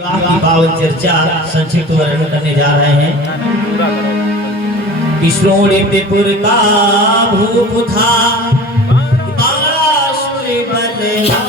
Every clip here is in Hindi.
विवाह की पावन चर्चा संक्षिप्त वर्णन करने जा रहे हैं। श्रोणितपुर का भूप था बाणासुर बलवान।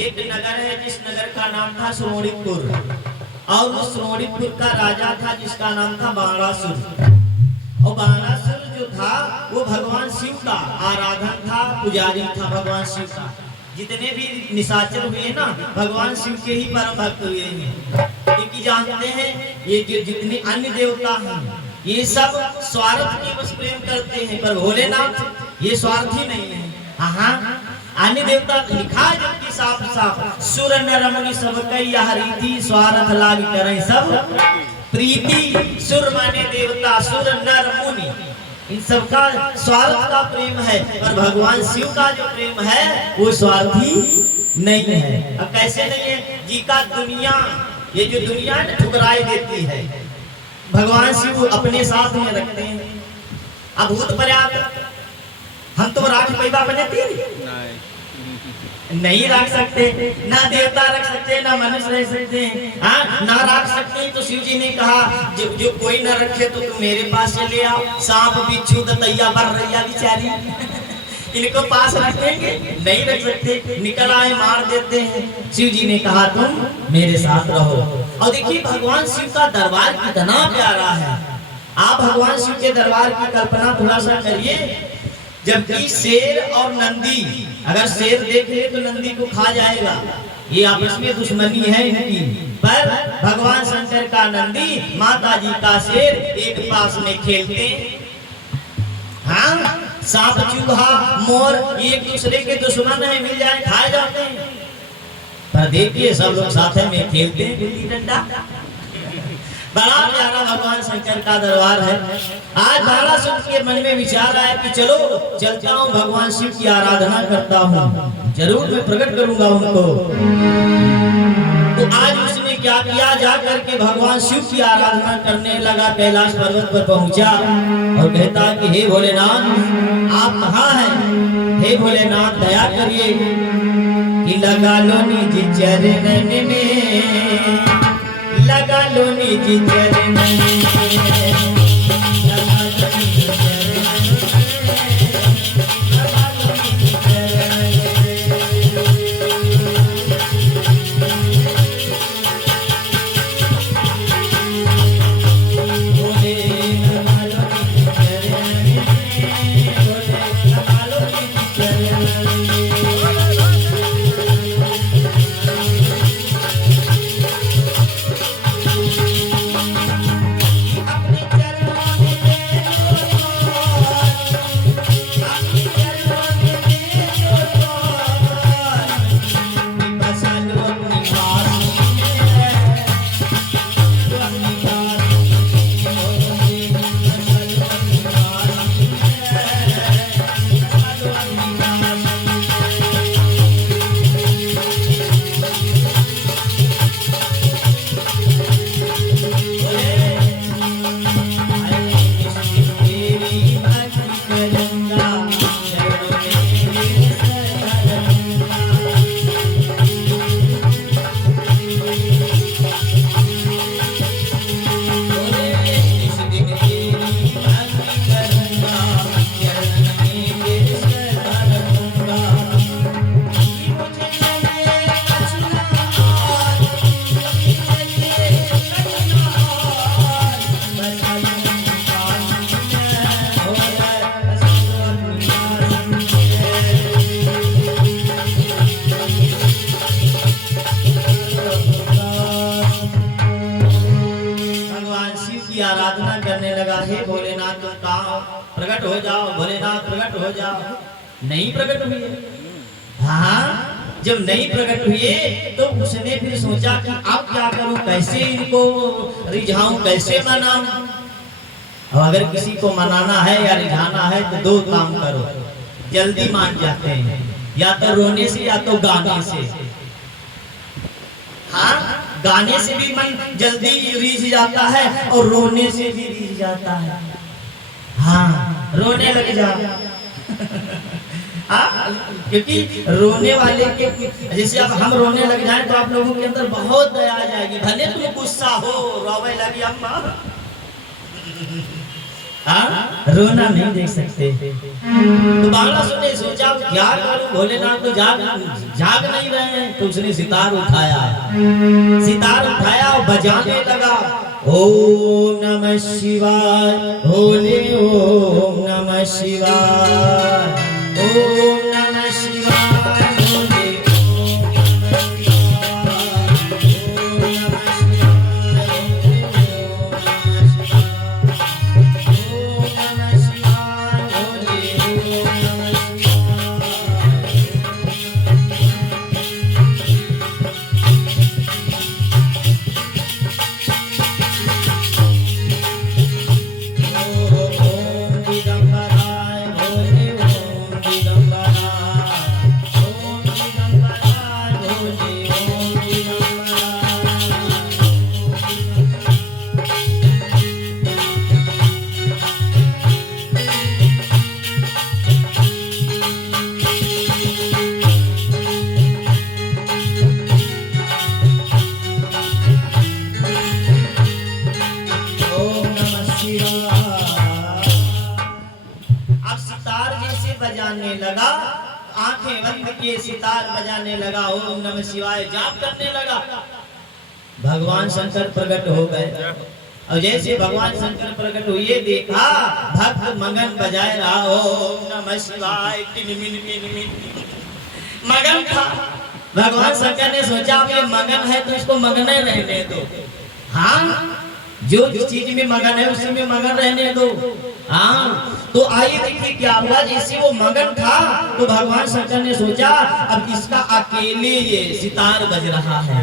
एक नगर है जिस नगर का नाम था श्रोणितपुर, और उस श्रोणितपुर का राजा था जिसका नाम था बाणासुर। और बाणासुर जो था वो भगवान शिव का आराधन था, पुजारी था भगवान शिव का। जितने भी निशाचर हुए ना भगवान शिव के ही परम भक्त हुए हैं, क्योंकि जानते हैं ये जितने अन्य देवता हैं ये सब स्वार्थ के बस प्रेम करते हैं, पर भोलेनाथ ये स्वार्थी नहीं है। हाँ, अन्य देवता लिखा है जबकि साफ साफ सुर नर मुनि सब कई हरिति स्वार्थ लाग करें सब प्रीति। सुर माने देवता, सुर नर मुनि, इन सब का स्वार्थ का प्रेम है, और भगवान शिव का जो प्रेम है वो स्वार्थी नहीं है। अब कैसे नहीं है जी का दुनिया, ये जो दुनिया ठुकराई देती है भगवान शिव अपने साथ में रखते हैं। अब भूत पर्याप्त हम तो राख पैदा बने नहीं रख सकते, ना देवता रख सकते, ना मनुष्य रह सकते हैं। हाँ, ना रख सकते तो शिव जी ने कहा जो कोई न रखे तो तुम मेरे पास चले आओ। सांप बिच्छू दतैया बर रैया बिचारी इनको पास रखेंगे नहीं रख सकते, निकल आए मार देते हैं। शिव जी ने कहा तुम मेरे साथ रहो। और देखिए भगवान शिव का दरबार कितना प्यारा है। आप भगवान शिव के दरबार की कल्पना थोड़ा सा करिए। जबकि शेर और नंदी, अगर शेर देख ले तो नंदी को खा जाएगा, ये आपस में दुश्मनी है इनकी। पर भगवान शंकर का नंदी, माता जी का शेर एक पास में खेलते। हाँ, सांप चूहा मोर एक दूसरे के दुश्मन है, मिल जाए खा जाते हैं, पर देखिए सब लोग साथ में खेलते हैं गुल्ली डंडा। बड़ा प्यारा भगवान शंकर का दरबार है। आज बाणासुर के मन में विचार आया कि चलो चलता हूँ भगवान शिव की आराधना करता हूँ, जरूर मैं प्रकट करूंगा उनको। तो आज उसने क्या किया, जा करके भगवान शिव की आराधना करने लगा। कैलाश पर्वत पर पहुंचा और कहता कि हे भोलेनाथ आप कहाँ हैं? हे भोलेनाथ दया करिए कि लगा लो निज चरणन में, लगा लो निज चरणन में, लगा लो निज चरणन में, लगा लो निज चरणन में। बोले लगा लो निज चरणन में, बोले लगा लो निज चरणन में। अपने चरण आराधना करने लगा, हे भोलेनाथ तुम कहाँ हो, प्रकट हो जाओ, भोलेनाथ प्रकट हो जाओ। नहीं प्रकट हुए। हाँ, जब नहीं प्रकट हुए तो उसने फिर सोचा कि अब क्या करूं, कैसे इनको रिझाऊं, कैसे मनाऊं। अब अगर किसी को मनाना है या रिझाना है तो दो काम करो, जल्दी मान जाते हैं, या तो रोने से या तो गाने से। हाँ, गाने से भी मन जल्दी रीझ जाता है और रोने से भी रीझ जाता है। हाँ, रोने लग जा। हाँ, क्योंकि रोने वाले के, जैसे अब हम रोने लग जाएं तो आप लोगों के अंदर बहुत दया आ जाएगी। भले तुम गुस्सा हो, रोवे लगी अम्मा, हाँ, रोना नहीं देख सकते। तो बाला सुने सोचा क्या करूं, भोलेनाथ तो जाग नहीं रहे हैं। तो उसने सितार उठाया, सितार उठाया और बजाने लगा, ओम नमः शिवाय भोले, ओम नमः शिवाय, ओम नमः शिवाय भोले, बजाने लगा, आंखें बंद किए सितार बजाने लगा, ओम नमः शिवाय जाप करने लगा। भगवान शंकर प्रकट हो गए और जैसे भगवान शंकर प्रकट हुए देखा भक्त मगन बजाए रहा, ओम नमः शिवाय टिनमिन टिनमिन मगन था। भगवान शंकर ने सोचा ये मगन है तो इसको मगन रहने दो। हाँ, जो जिस चीज में मगन है उसी में मगन रहने दो। हाँ, तो आइए देखिए क्या हुआ। जैसे वो मगन था तो भगवान शंकर ने सोचा अब इसका अकेले ये सितार बज रहा है।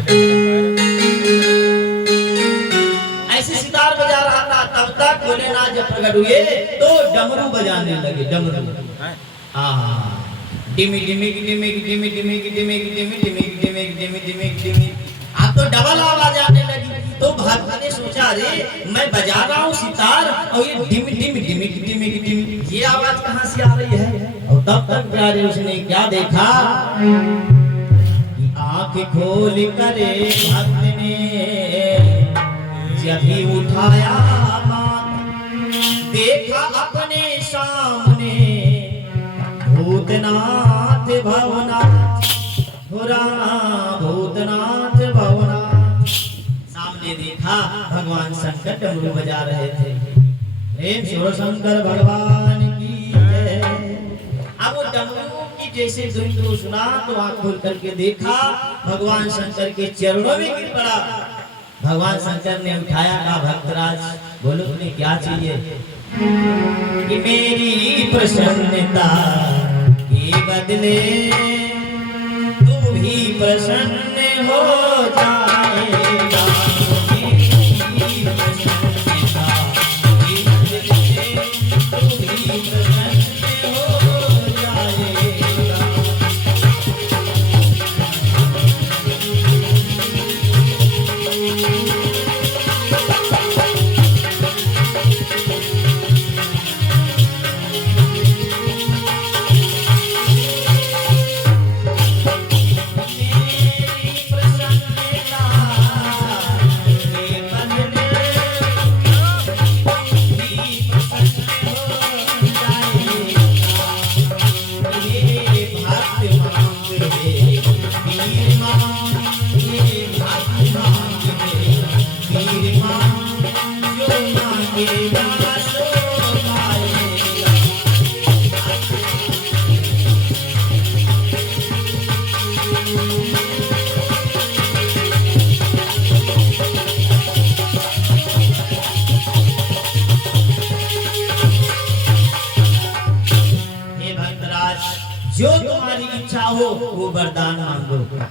ऐसे सितार बजा रहा था, तब तक भोलेनाथ जब प्रकट हुए तो डमरू बजाने लगे, डमरू। हाँ, डिमी डिमी डिमी डिमी डिमी डिमी डिमी डिमी डिमी डिमी डिमी डिमी, आप तो डबल आवाज आने लगी। तो भक्त ने सोचा अरे मैं बजा रहा हूँ सितार और ये डिमी डिमी डिमी डिमी डिमी, ये आवाज कहाँ से आ रही है। और तब तक प्यारे उसने क्या देखा, आँख खोल करे भक्त ने जब ही उठाया देखा अपने सामने भूतनाथ भवनाथ, भूतनाथ भवनाथ। सामने देखा भगवान शंकर डमरू बजा रहे थे। प्रेम शिव शंकर भगवान की जय। अब वो डमरू की जैसे धुन सुना तो आँख खोल करके देखा भगवान शंकर के चरणों में गिर पड़ा। भगवान शंकर ने उठाया, कहा भक्तराज बोलो तुम्हें क्या चाहिए। कि मेरी प्रसन्नता के बदले तू भी प्रसन्न हो जाएगा। मेरी प्रसन्नता के बदले तू भी प्रसन्न हो जाएगा। मेरी प्रसन्नता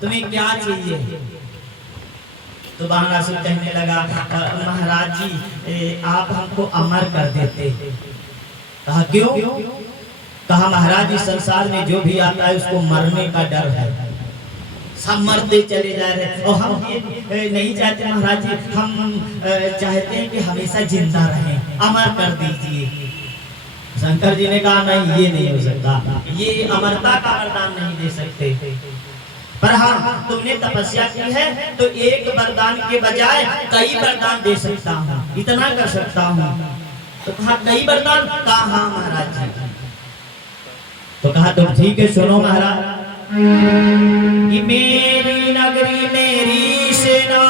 तुम्हें क्या चाहिए? तो बाणासुर कहने लगा महाराज जी आप हमको अमर कर देते। कहा क्यों? कहा महाराज इस संसार में जो भी आता है उसको मरने का डर है, सब मरते चले जा रहे और हम ये नहीं चाहते महाराज जी, हम चाहते हैं कि हमेशा जिंदा रहें, अमर कर दीजिए। शंकर जी ने कहा नहीं ये नहीं हो सकता, ये अमरता का वरदान नहीं दे सकते, पर हाँ तुमने तपस्या की है तो एक वरदान के बजाय कई वरदान दे सकता हूँ, इतना कर सकता हूँ। तो कहा कई वरदान? कहा हाँ महाराज जी। तो कहा तुम ठीक है सुनो महाराज, कि मेरी नगरी मेरी सेना,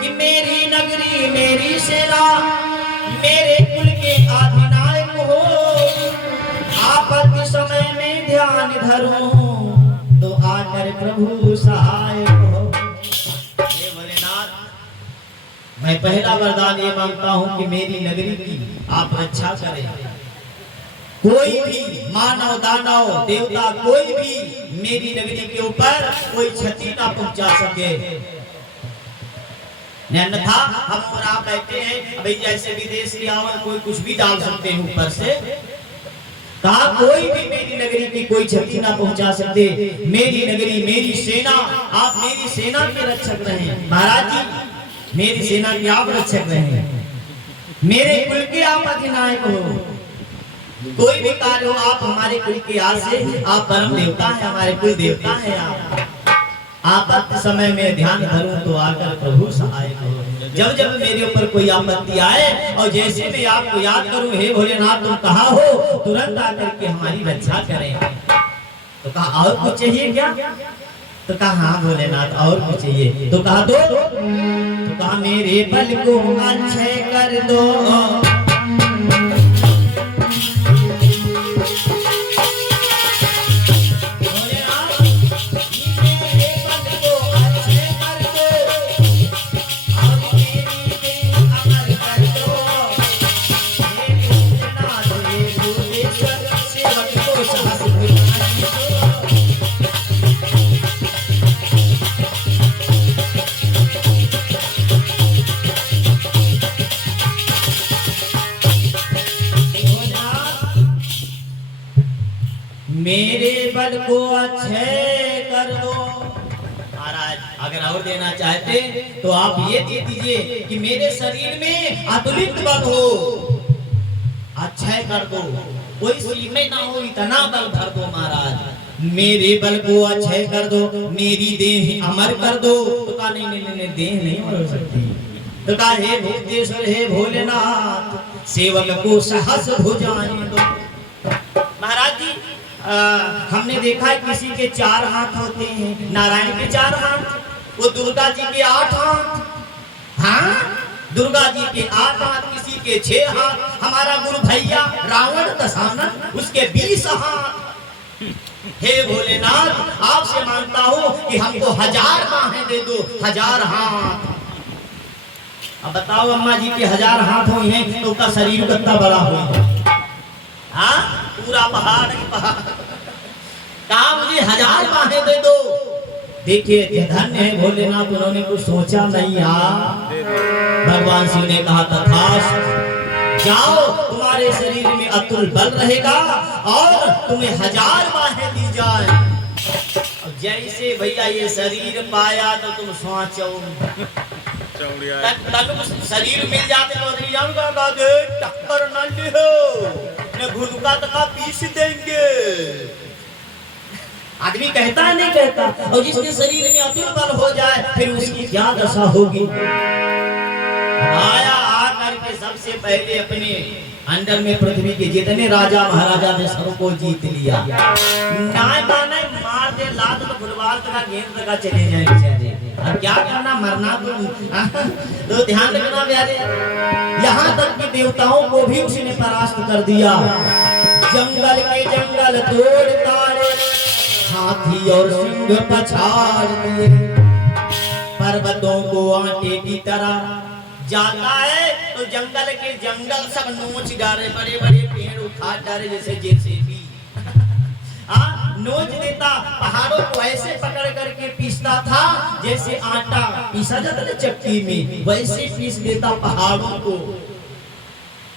कि मेरी नगरी मेरी सेना, मेरे कुल के अधिनायक हो, आपत्ति समय में ध्यान धरूं तो आकर प्रभु सहाय हो। हे भोलेनाथ, मैं पहला वरदान ये मांगता हूँ कि मेरी नगरी की आप रक्षा करें, कोई भी मानव दानव देवता कोई भी मेरी नगरी के ऊपर कोई क्षति ना पहुंचा सके। अन्यथा हम और आप बैठे हैं भाई, जैसे विदेश की आवाज कोई कुछ भी डाल सकते हैं ऊपर से, कहा कोई भी मेरी नगरी की कोई क्षति ना पहुंचा सकते। मेरी नगरी मेरी सेना, आप मेरी सेना के रक्षक रहे महाराज जी, मेरी सेना के आप रक्षक रहे, मेरे कुल के आप अधिनायक हो, कोई भी कार्य हो आप हमारे कुल के आज से आप परम देवता है, हमारे कुल देवता है आप। आपत्ति समय में ध्यान धरूं तो आकर प्रभु सहाय हो। जब जब मेरे ऊपर कोई आपत्ति आए और जैसे मैं आपको याद करूं, हे भोलेनाथ तुम कहा हो, तुरंत आकर के हमारी रक्षा करें। तो कहा और कुछ चाहिए क्या? तो कहा हाँ भोलेनाथ और कुछ चाहिए। तो कहा दो? तो कहा मेरे बल को अक्षय कर दो, मेरे बल को अक्षय कर दो। महाराज अगर और देना चाहते तो आप ये दे दीजिए कि मेरे शरीर में अतुलित बल हो, अक्षय कर दो, कोई सीमा ना हो, इतना बल भर दो महाराज। मेरे बल को अक्षय कर दो, मेरी देह अमर कर दो। तो कहा नहीं नहीं नहीं, देह नहीं मर सकती। तो कहा हे भूतेश्वर हे भोलेनाथ, सेवक को सहस भुजाएं दो। महाराज जी हमने देखा है किसी के 4 हाथ होते हैं, नारायण के 4 हाथ, वो दुर्गा जी के 8 हाथ, हाँ दुर्गा जी के 8 हाथ, किसी के 6 हाथ, हमारा गुरु भैया रावण दशानन उसके 20 हाथ। हे भोलेनाथ आपसे मांगता हूँ कि हमको 1000 बाहें दे दो, 1000 हाथ। अब बताओ अम्मा जी के 1000 हाथ हुए हैं तो उसका शरीर कितना बड़ा हुआ? हाँ पूरा पहाड़ ही पहाड़। कहा मुझे 1000 बाहें दे दो। देखिए धन्य है भोलेनाथ, उन्होंने कुछ सोचा नहीं। भगवान शिव ने कहा तथास्तु, जाओ तुम्हारे शरीर में अतुल बल रहेगा और तुम्हें 1000 बाहें दी जाए। अब जैसे भैया ये शरीर पाया तो तुम सोचो तक शरीर मिल जाते तो टक्कर न लियो, घुलका तक पीस देंगे। आदमी कहता है नहीं कहता, और जिसके शरीर में अतुल बल हो जाए फिर उसकी क्या दशा होगी। आया आकर के सबसे पहले अपने अंडर में पृथ्वी के जितने राजा महाराजा ने सबको जीत लिया। नाय माने मार दे लात तो फुटबॉल का गेंद तक चले जाए बेचारे। अब क्या करना, मरना तो ध्यान रखना प्यारे। यहाँ तक कि देवताओं को भी उसने परास्त कर दिया। जंगल के जंगल तोड़ ताड़े, हाथी और सिंह पछाड़ दिए। पर्वतों को आटे की तरह जाता है तो जंगल के जंगल सब नोच डाले, बड़े बड़े पेड़ उखाड़ डाले जैसे जेसीबी। नोच देता, पहाड़ों को ऐसे पकड़ करके पीसता था जैसे आटा पीसा जाता है चक्की में, वैसे पीस देता पहाड़ों को।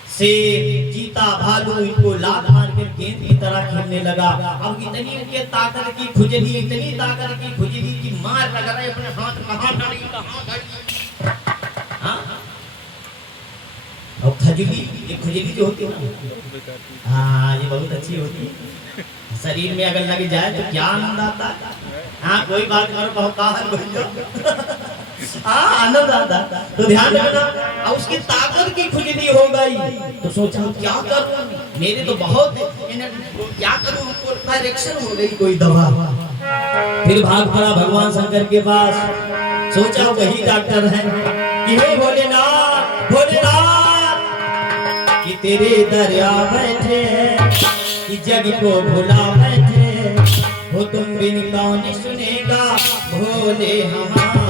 शेर, चीता, भालू इनको लात मार कर गेंद की तरह खेलने लगा। अब इतनी उनके ताकत की खुजली, इतनी ताकत की खुजली की मार लग रहा है अपने हाथ कहाँ डाली कहाँ डाली। हाँ और खुजली, ये खुजली जो होती है ना, हाँ ये बहुत अच्छी होती है, शरीर में अगर लग जाए तो क्या आनंद आता है। हाँ कोई बात करो बहुत आनंद आता, तो ध्यान रखना। और उसकी ताकत की खुजली हो गई तो सोचा क्या करूं, मेरे तो बहुत क्या करूं, हमको डायरेक्शन हो गई कोई दवा। फिर भाग पड़ा भगवान शंकर के पास, सोचा वही डॉक्टर है कि हे भोलेनाथ भोलेनाथ कि तेरे दरिया बैठे कि जग को भुला बैठे हो, तुम बिन कौन सुनेगा भोले हमारे।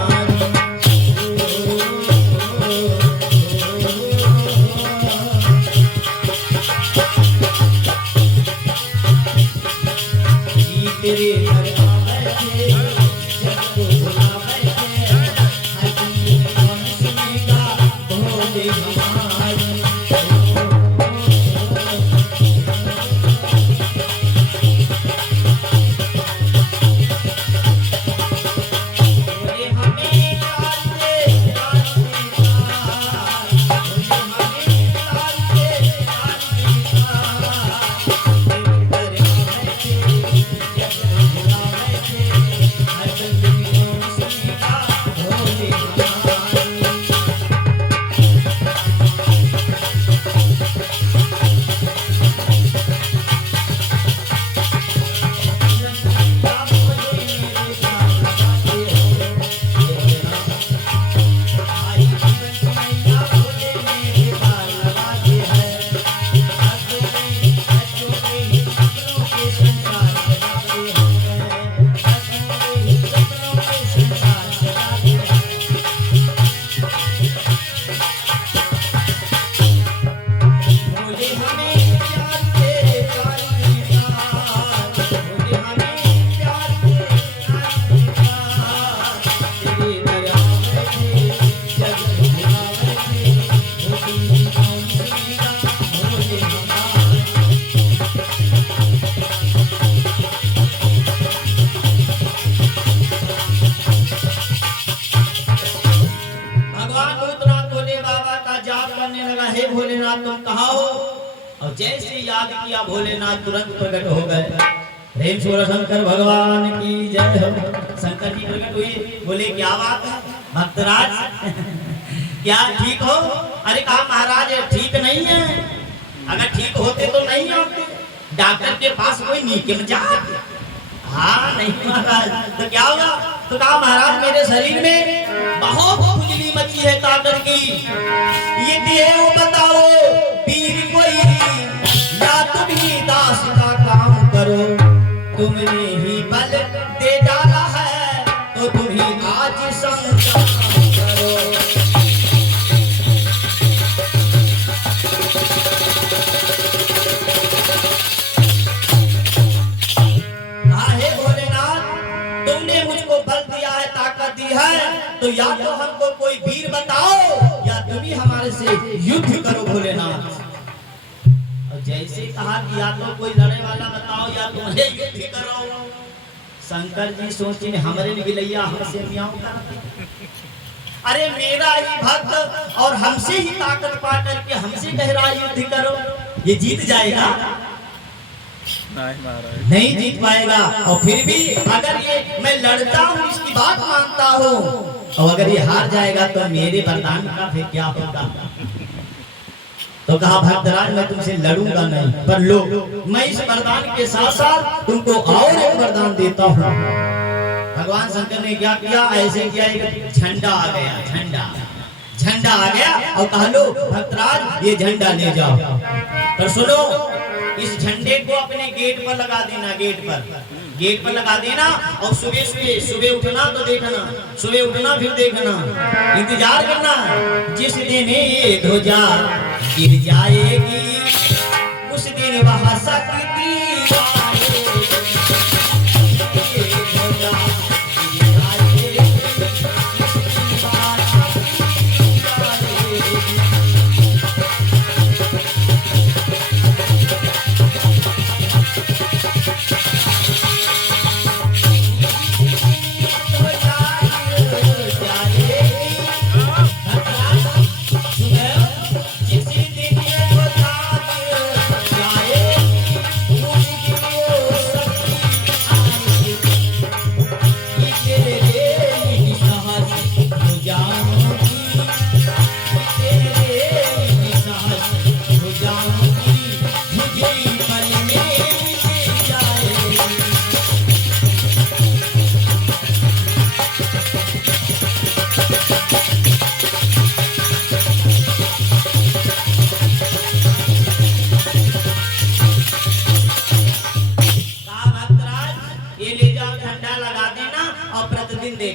तेरे दरिया बैठे जग को भुला बैठे, हर तुम कौन सुनेगा भोले हमारे। भोलेनाथ तुम कहाँ हो? और जैसे याद किया भोलेनाथ तुरंत प्रकट हो गए। प्रेम सूर शंकर भगवान की जय हो। शंकर जी प्रकट हुए, बोले क्या बात है भक्तराज क्या ठीक हो? अरे कहा महाराज ठीक नहीं है, अगर ठीक होते तो नहीं आते, डॉक्टर के पास कोई नीचे में जाते। हाँ नहीं महाराज, तो क्या हुआ? तो कहा महाराज मेरे शरीर में बहुत खुजली मची है ताकत की, ये देव बताओ पीर कोई या तुम ही दास का काम करो, तुमने ही बल दे डाला है तो तुम ही आज संग करो। तुमने मुझको बल दिया है, ताकत दी है, तो या तो हमको कोई वीर बताओ या तुम ही हमारे से युद्ध करो भोलेनाथ। और जैसे कहा कि या तो कोई लड़ने वाला बताओ या तुम्हें युद्ध करो। शंकर जी सोचे हमारे गिलैया हमसे मियाऊं कर, अरे मेरा ही भक्त और हमसे ही ताकत पा करके हमसे कह रहा युद्ध करो, ये जीत जाएगा? नहीं जीत पाएगा। और फिर भी अगर ये मैं लड़ता हूँ, इसकी बात मानता हूँ, और अगर ये हार जाएगा तो मेरे वरदान का फिर क्या होगा? तो कहा भक्तराज मैं तुमसे लड़ूंगा नहीं, पर लो मैं इस वरदान के साथ साथ तुमको और एक वरदान देता हूँ। भगवान शंकर ने क्या किया? ऐसे किया, एक झंडा आ गया, झंडा आ गया और कहा लो भक्तराज ये झंडा ले जाओ। तो सुनो, इस झंडे को अपने गेट पर लगा देना, गेट पर लगा देना, और सुबह उठना तो देखना, सुबह उठना फिर देखना, इंतजार करना, जिस दिन ये ध्वजा गिर जाएगी उस दिन वहां शक्ति आएगी।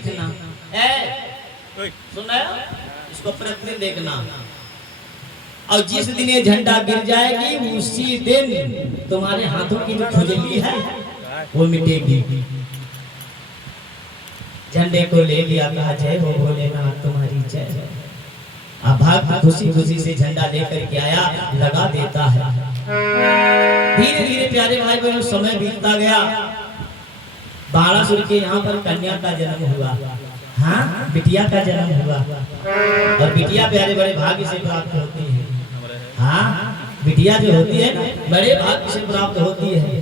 देखना। सुना इसको प्रतिदिन देखना। और जिस दिन ये झंडा गिर जाएगी उसी दिन तुम्हारे हाथों की जो खुजली है वो मिटेगी। झंडे को ले लिया, कहा जय हो भोलेनाथ तुम्हारी जय। अब भाग खुशी खुशी से झंडा लेकर के आया, लगा देता है। धीरे धीरे प्यारे भाई बहनों समय बीतता गया। बाणासुर के यहाँ पर कन्या का जन्म हुआ, हाँ बिटिया का जन्म हुआ। और बिटिया प्यारे बड़े भाग्य से प्राप्त होती है। हाँ बिटिया जो होती है बड़े भाग्य से प्राप्त होती है।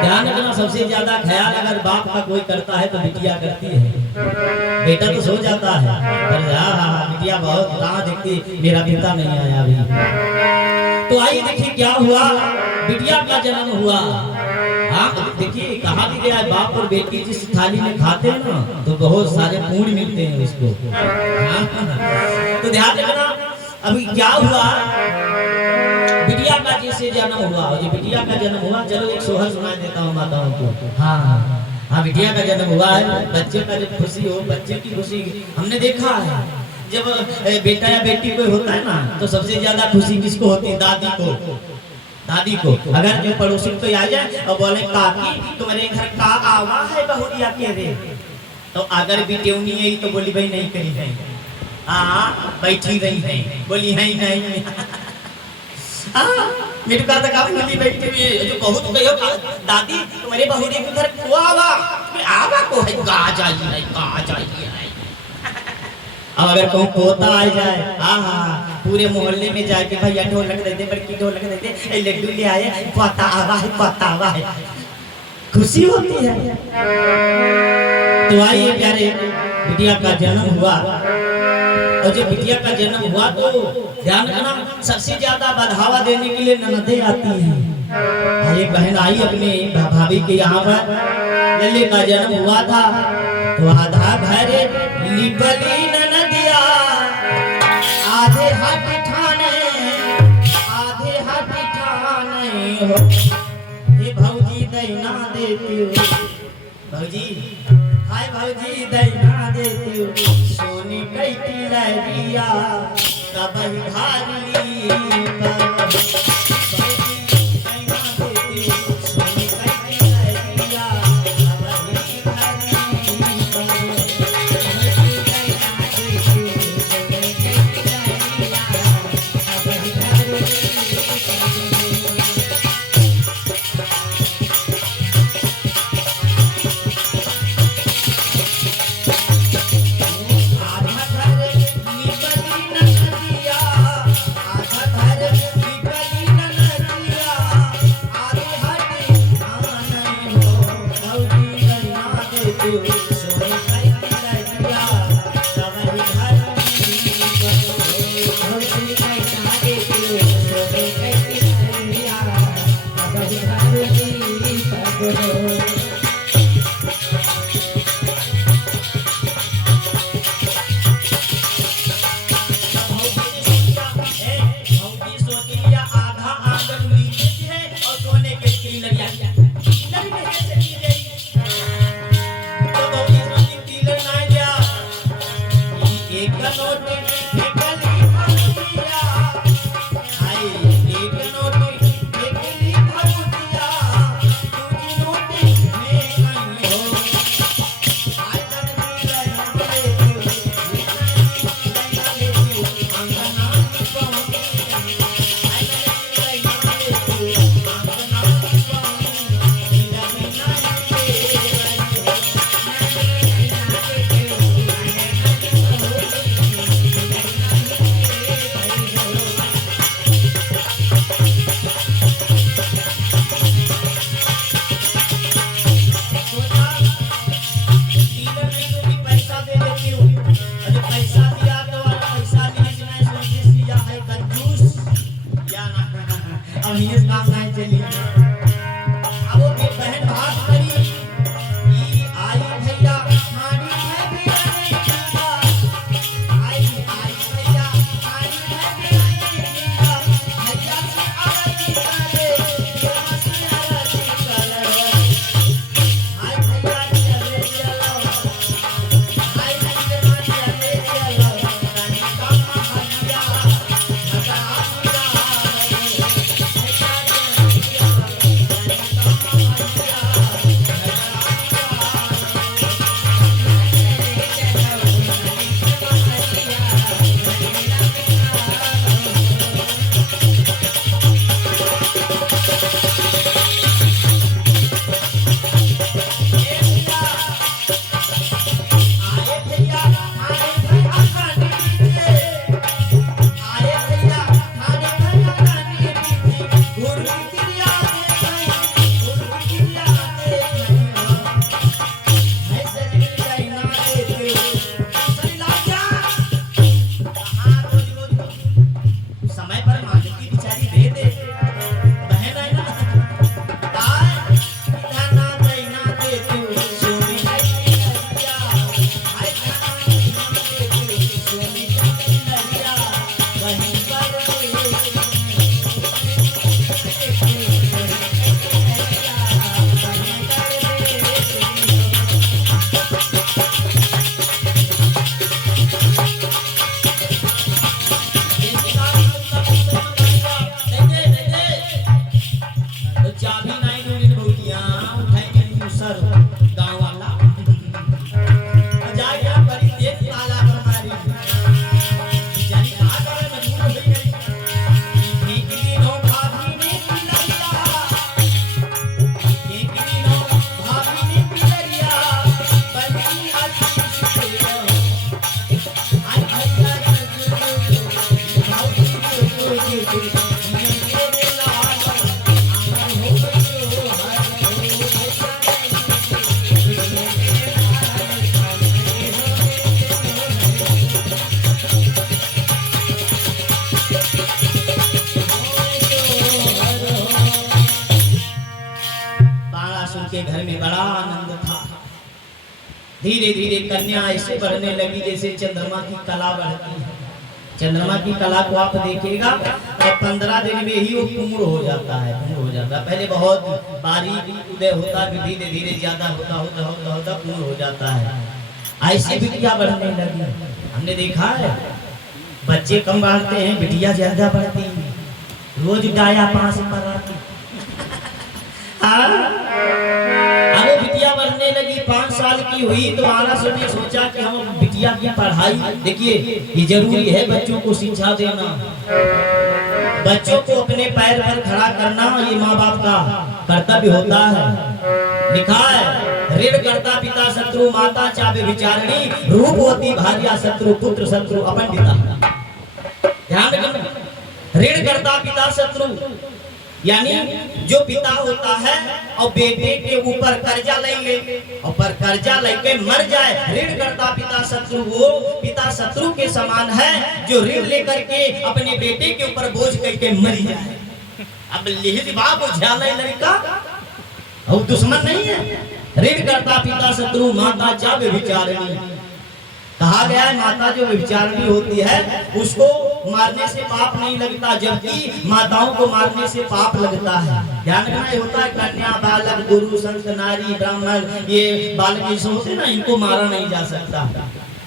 ध्यान रखना, सबसे ज्यादा ख्याल अगर बाप का कोई करता है तो बिटिया करती है। बेटा तो सो जाता है पर हाँ बिटिया बहुत कहाँ देखती, मेरा पिता नहीं आया अभी। तो आइए देखिए क्या हुआ, बिटिया का जन्म हुआ। हाँ देखिए कहा भी गया, बाप और बेटी जिस थाली में खाते हैं ना तो बहुत सारे पुण्य मिलते हैं उसको। तो ध्यान रखना, अभी क्या हुआ, बिटिया का जैसे जन्म हुआ, और बिटिया का जन्म हुआ, चलो एक सोहर सुना देता हूँ माताओं को। हाँ हाँ बिटिया का जन्म हुआ है, बच्चे का जब खुशी हो, बच्चे की खुशी हमने देखा है। जब बेटा या बेटी कोई होता है ना तो सबसे ज्यादा खुशी किसको होती है, दादी को। दादी को अगर जो पड़ोसी कोई आ जाए और बोले काकी तुम्हारे घर का आवा है बहुरिया के रे, तो अगर बिटेवनी है तो बोली भाई नहीं करी है, हाँ बैठी रही है, बोली है नहीं मेरे का तक मिली बैठी हुई जो बहुत कहो दादी तुम्हारे बहुरिया के घर को आवा, आवा को है कहा जाइए कहा जाइए। अब अगर कोई पोता आ जाए, हाँ पूरे मोहल्ले में जाके भैया ढोलक दे दे, बड़की ढोलक दे दे, लड्डू ले आए, पोता आवा है, खुशी होती है। तो आइए प्यारे, बिटिया का जन्म हुआ। और जब बिटिया का जन्म हुआ तो ध्यान रखना, सबसे ज्यादा बढ़ावा देने के लिए ननदें आती हैं। एक बहन आई अपने भाभी के यहाँ पर, लल्ले का जन्म हुआ था तो आधा घर लिपली ननदिया, आधे हाथ ठाने हो, हे भौजी दैना देती हो, भौजी हाय भौजी दैना देती हो, सोनी कैटी लहरिया कबही घाली पर, धीरे धीरे कन्या ऐसे बढ़ने लगी जैसे चंद्रमा की कला बढ़ती है। चंद्रमा की कला को आप देखिएगा तो 15 दिन में ही वो पूर्ण हो जाता है, पूर्ण हो जाता है। पहले बहुत बारीक उदय होता है, धीरे धीरे ज्यादा होता होता होता होता पूर्ण हो जाता है। ऐसे बिटिया बढ़ने लगी। हमने देखा है बच्चे कम बढ़ते हैं, बिटिया ज्यादा बढ़ती है। रोज डाया पास पर आती। अब बिटिया बढ़ने लगी, 5 साल की हुई तो महाराज ने सोचा कि हम बिटिया की पढ़ाई, देखिए ये जरूरी है बच्चों को शिक्षा देना, बच्चों को अपने पैर पर खड़ा करना ये माँ बाप का कर्तव्य होता है। लिखा है ऋण करता पिता शत्रु माता चावे विचारणी रूपवती भार्या शत्रु पुत्र शत्रु अपंडिता। ध्यान रखना, ऋण करता पिता शत्रु यानी जो पिता होता है और बेटे के ऊपर कर्जा लेंगे और पर कर्जा लेके मर जाए, ऋण करता पिता शत्रु, वो पिता शत्रु के समान है जो ऋण लेकर के अपने बेटे के ऊपर बोझ करके मर जाए। अब लिहित बाप झ्याले लड़का और दुश्मन नहीं है। ऋण करता पिता शत्रु माता चावे विचारणी। कहा गया है माता जो विचारणी होती है उसको मारने से पाप नहीं लगता, जबकि माताओं को मारने से पाप लगता है। ध्यान रखना ये होता है कन्या बालक गुरु संत नारी ब्राह्मण ये बालक जो होते ना इनको मारा नहीं जा सकता।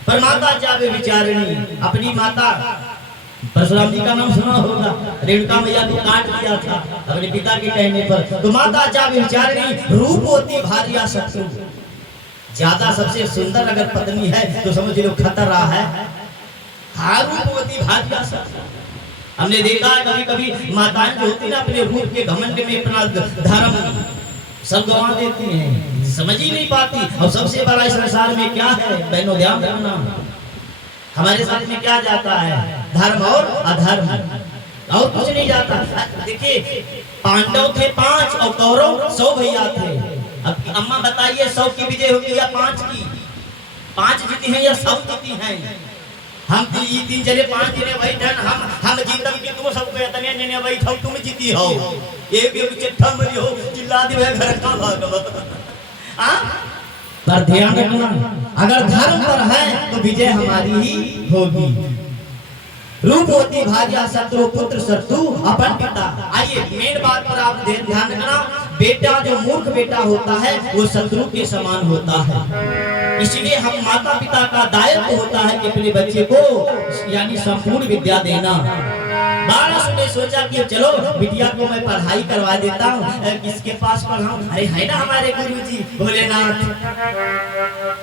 पर माता चावे विचारणी, अपनी माता परशुराम जी का नाम सुना होगा, रेणुका मैया को काट दिया था अपने पिता के कहने पर। तो माता चावे विचारणी रूपवती भार्या शत्रु। ज्यादा सबसे सुंदर अगर पत्नी है तो समझ लो खतरा है। रूपवती भार्या शत्रु। हमने देखा है कभी कभी माताएं जो होती ना अपने रूप के घमंड में अपना धर्म सब गंवा देती हैं, समझ ही नहीं पाती। और सबसे बड़ा इस संसार में क्या है बहनों, ध्यान रखना, हमारे साथ में क्या जाता है, धर्म और अधर्म, और कुछ नहीं जाता। देखिए पांडव थे 5 और कौरव 100 भैया थे। अब अम्मा बताइए 100 की विजय होगी या 5 की? 5 जीती हैं या 100 जीती हैं? हम 3 जने 5 जने बैठन, हम जीतम कि तुम सबको इतने जने बैठो तुम जीती हो, एक चिट्ठा मरी हो चिल्ला दे घर का भागव। पर ध्यान रखना अगर धर्म पर है तो विजय हमारी ही होगी। रूपवती भार्या शत्रु पुत्र शत्रु अपंडिता। आइए मेन बात पर आप ध्यान रखना, बेटा जो मूर्ख बेटा होता है वो शत्रु के समान होता है। इसलिए हम माता पिता का दायित्व होता है कि अपने बच्चे को यानी संपूर्ण विद्या देना। बारह ने सोचा कि चलो बिटिया को मैं पढ़ाई करवा देता हूँ, किसके पास पढ़ाऊं? अरे है ना हमारे गुरुजी भोलेनाथ।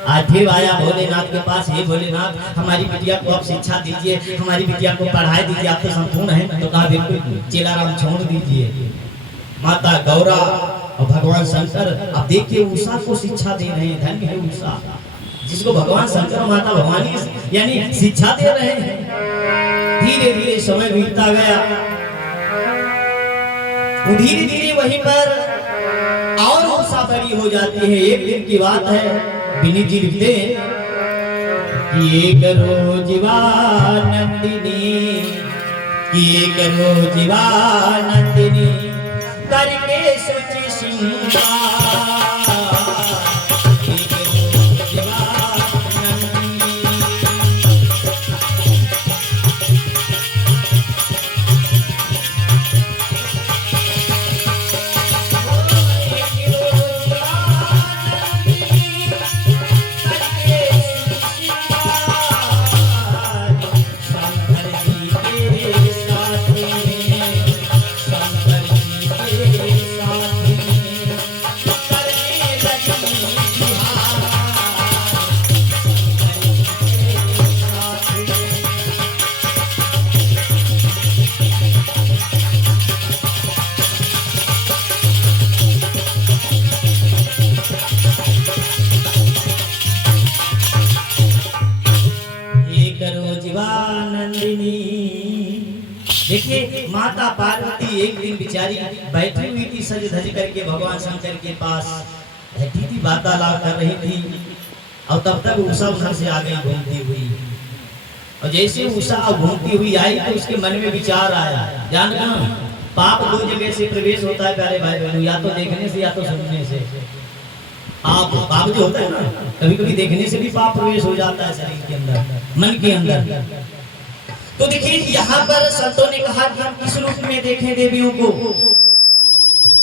आज फिर आया भोलेनाथ के पास, हे भोलेनाथ हमारी बिटिया को आप शिक्षा दीजिए, हमारी बिटिया को पढ़ाई दीजिए, आप तो संपूर्ण है। तो कहा बिल्कुल चेलाराम छोड़ दीजिए। माता गौरा और भगवान शंकर अब देखिए उषा को शिक्षा दे रहे हैं। धन्य है उषा जिसको भगवान शंकर और माता भवानी यानी शिक्षा दे रहे हैं। धीरे धीरे समय बीतता गया, धीरे धीरे वहीं पर और उषा बड़ी हो जाती है। एक दिन की बात है, विनीत जी लिखते हैं कि एक रोज नंदिनी, कि एक रोज नंदिनी करके सोचे सिंगार, देखिए माता पार्वती एक दिन बेचारी बैठी हुई थी सज धज करके भगवान शंकर के पास बैठी थी, वार्तालाप कर रही थी। और तब तक उषा उधर से आ गई घूमती हुई, और जैसे उषा घूमती हुई आई तो उसके मन में विचार आया। ध्यान रखना पाप 2 जगह से प्रवेश होता है प्यारे भाई बहनों, या तो देखने से या तो सुनने से। पाप जो होता है ना, कभी कभी देखने से भी पाप प्रवेश हो जाता है शरीर के अंदर, मन के अंदर। तो देखिए यहाँ पर संतों ने कहा कि हम किस रूप में देखें देवियों को,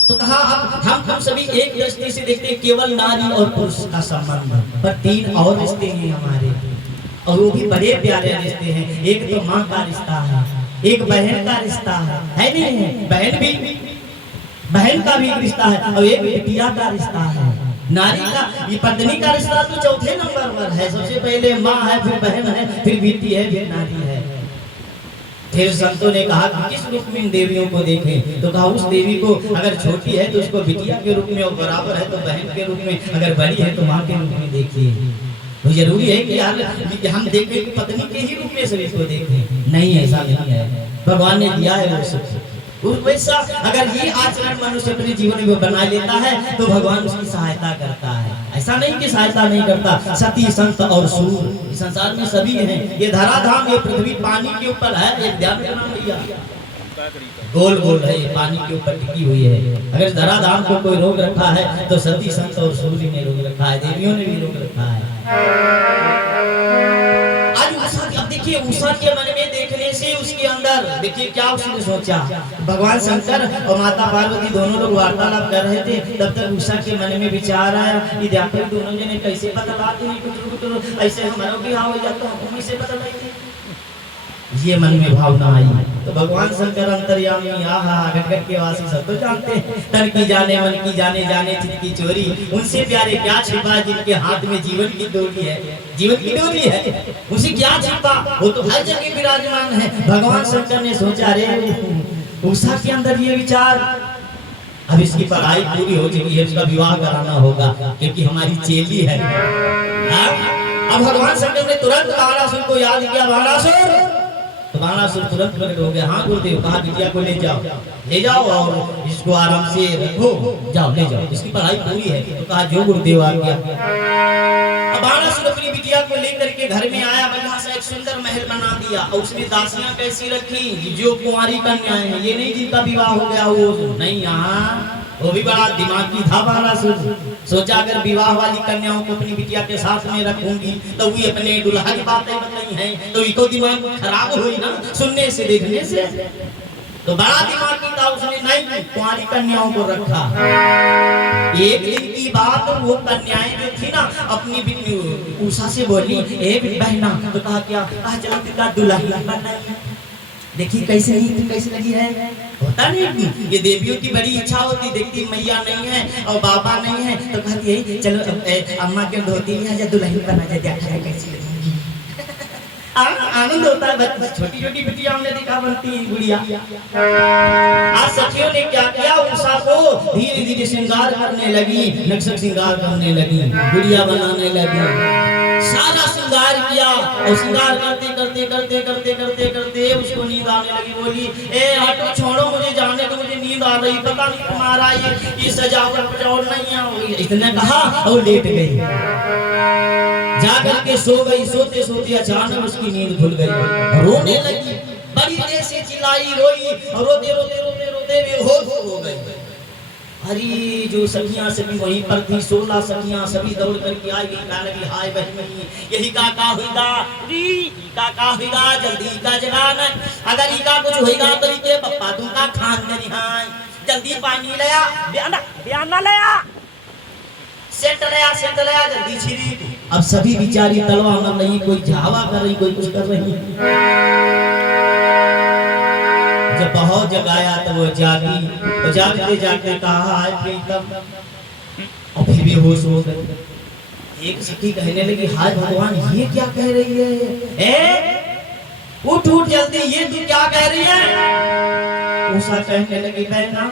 तो कहा हम सभी एक दृष्टि से देखते हैं, केवल नारी और पुरुष का संबंध, पर तीन और रिश्ते हैं हमारे, और वो भी बड़े प्यारे रिश्ते हैं। एक तो माँ का रिश्ता है, एक बहन का रिश्ता है नहीं, बहन का भी एक रिश्ता है, और एक बिटिया का रिश्ता है। नारी का, ये पत्नी का रिश्ता तो चौथे नंबर पर है, सबसे पहले माँ है, फिर बहन है, फिर बेटी है, फिर नारी है। फिर संतों ने कहा कि किस रूप में देवियों को देखें, तो कहा उस देवी को अगर छोटी है तो उसको बिटिया के रूप में, और बराबर है तो बहन के रूप में, अगर बड़ी है तो माँ के रूप में देखिए। तो जरूरी है कि यार हम देखें कि पत्नी के ही रूप में सभी को देखें, नहीं ऐसा नहीं है, भगवान ने दिया है वो सब। वैसा अगर ये आचरण मनुष्य अपने जीवन में बना लेता है तो भगवान उसकी सहायता करता है, ऐसा नहीं कि सहायता नहीं करता। सती संत और सूर इस संसार में सभी हैं, ये धराधाम, ये पृथ्वी पानी के ऊपर है, एक ध्यान रखना भैया, गोल गोल है, ये पानी के ऊपर टिकी हुई है। अगर धराधाम को कोई रोक रखा है तो सती संत और सूर्य ने रोक रखा है, देवियों ने भी रोक रखा है। आज उषा, अब देखिए उषा के मन में देखने से उसके अंदर देखिए क्या उसने सोचा। भगवान शंकर और माता पार्वती दोनों लोग वार्तालाप कर रहे थे, तब तक उषा के मन में विचार आया, ये देखो दोनों जने कैसे बतलाते हैं, कुछ ऐसे हमारा भी हाव हो जाता है, हम इसे बतलाएंगे, ये मन में भावना आई। तो भगवान शंकर अंतर्यामी, आहा घटघट के वासी सब तो जानते हैं, तन की जाने मन की जाने, जाने चित की चोरी, उनसे प्यारे क्या छिपा जिनके हाथ में जीवन की डोरी है, जीवन की डोरी है, उसे क्या छिपा, वो तो हर जगह विराजमान है। भगवान शंकर ने सोचा रे उषा के अंदर ये विचार, अब इसकी पढ़ाई पूरी हो चुकी है, इसका विवाह कराना होगा क्योंकि हमारी चेली है। अब भगवान शंकर ने तुरंत बाणासुर को याद किया, बाणासुर, तो बाणासुर तुरंत प्रकट हो गया। हाँ गुरुदेव, कहा बिटिया को ले जाओ और इसको आराम से रखो, जाओ ले जाओ, इसकी पढ़ाई पूरी है। तो कहा जो गुरुदेव आ गया। अब बाणासुर अपनी बिटिया को लेकर के घर में आया, बढ़िया सा एक सुंदर महल बना दिया, और उसमें दासियां कैसी रखी, जो कुंवारी कन्याएं हैं, ये नहीं जिनका विवाह हो गया वो नहीं, यहाँ वो भी बड़ा दिमागी था बाणासुर। सोचा अगर विवाह वाली कन्याओं को अपनी बिटिया के साथ में रखूंगी तो भी अपने दुल्हा की बातें बताई हैं, तो इको दिमाग खराब हुई ना सुनने से देखने से। तो बड़ा दिमागी था, उसने नहीं कुंवारी कन्याओं को रखा। एक दिन की बात, वो कन्याएं जो थी ना अपनी उषा से बोली, ए बहना, तो कहा क्या, कहा चलो तेरा दुल्हा बनना, देखिए कैसे लगी है, होता नहीं, ये देवियों की बड़ी इच्छा होती, देखती मैया नहीं है और बाबा नहीं है तो कहती है चलो अम्मा के धोती में आजा, दुल्हन बना जा, देखा कैसी लगेगी। आनंद होता है, छोटी छोटी बिटिया हमने देखा बनती गुड़िया। आज सखियों ने क्या किया, उषा को धीरे धीरे श्रृंगार करने लगी, नक्शा श्रृंगार करने लगी, गुड़िया बनाने लगी, सारा श्रृंगार किया, और श्रृंगार करते करते करते करते करते करते उसको नींद आने लगी। बोली ए हटो, छोड़ो मुझे, जाने दो, मुझे नींद आ रही, पता नहीं तुम्हारा ये सजावट पजावट नहीं है, इतने कहा और लेट गई। जाकर के सो गई, सोते सोते अचानक उसकी नींद खुल गई, रोने लगी, बड़ी देर से चिल्लाई, रोई, और रोते रोते रोते रोते बेहोश हो गई। अरे जो सखियां सभी वहीं पर थी, 16 सखियां सभी दौड़ करके आई, कहने लगी हाय बहनी, यही काका हुईगा, काका हुईगा, जल्दी का जगाना, अगर इका कुछ होगा तो इके पप्पा तुमका खान दे हाय, जल्दी पानी लया, बयाना लया, सेट लया जल्दी छिरी। अब सभी बिचारी तलवा मर रही, कोई झावा कर रही, कोई कुछ कर रही। जब बहुत जगाया तो वो जागी, तो जागते जागते कहा हाय प्रीतम, और फिर भी होश हो गई। एक सखी कहने लगी हाय भगवान, ये क्या कह रही है, उठ जल्दी, ये तू क्या कह रही है। उषा कहने लगी बहना,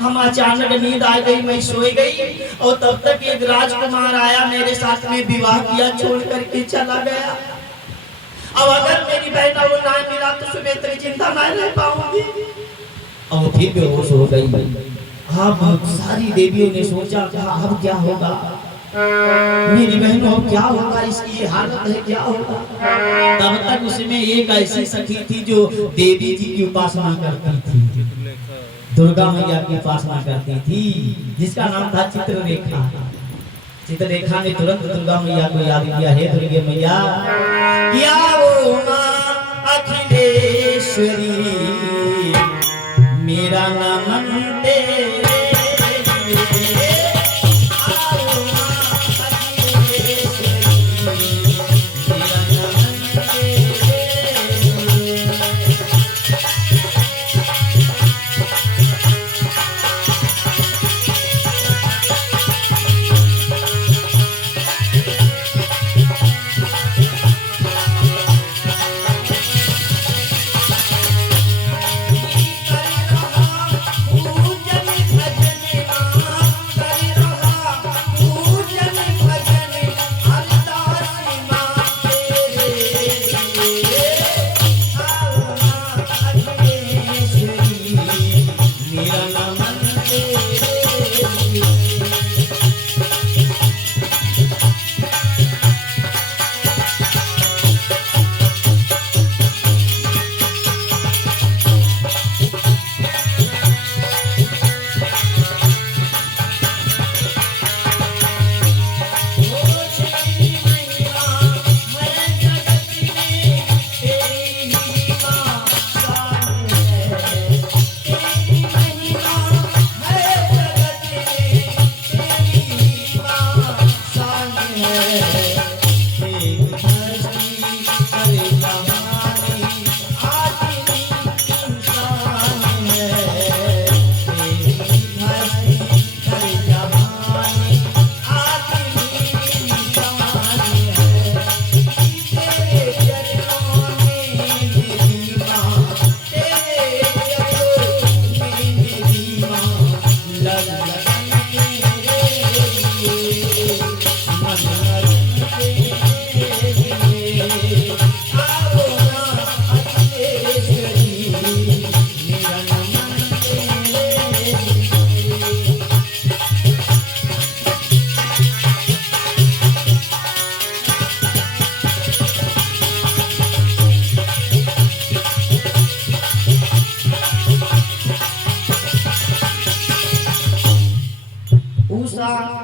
हम अचानक नींद आ गई, मैं सोई गई, और तब तक एक राजकुमार आया, मेरे साथ में विवाह किया, छोड़ करके चला गया। अब अगर मेरी बहना वो ना मिला तो सुबह तक जिंदा ना रह पाऊंगी। और वो फिर बेहोश हो गई। अब सारी देवियों ने सोचा अब क्या होगा, मेरी बहनों क्या होगा, इसकी ये हालत है, क्या होगा। तब तक उसमें एक ऐसी सखी थी जो देवी जी की उपासना करती थी, दुर्गा मैया की उपासना करती थी, जिसका नाम था चित्ररेखा। चित्रलेखा ने तुरंत दुर्गा मैया को याद किया, हे दुर्गे मैया, क्या वो माँ अखिलेश्वरी, मेरा नमन तेरे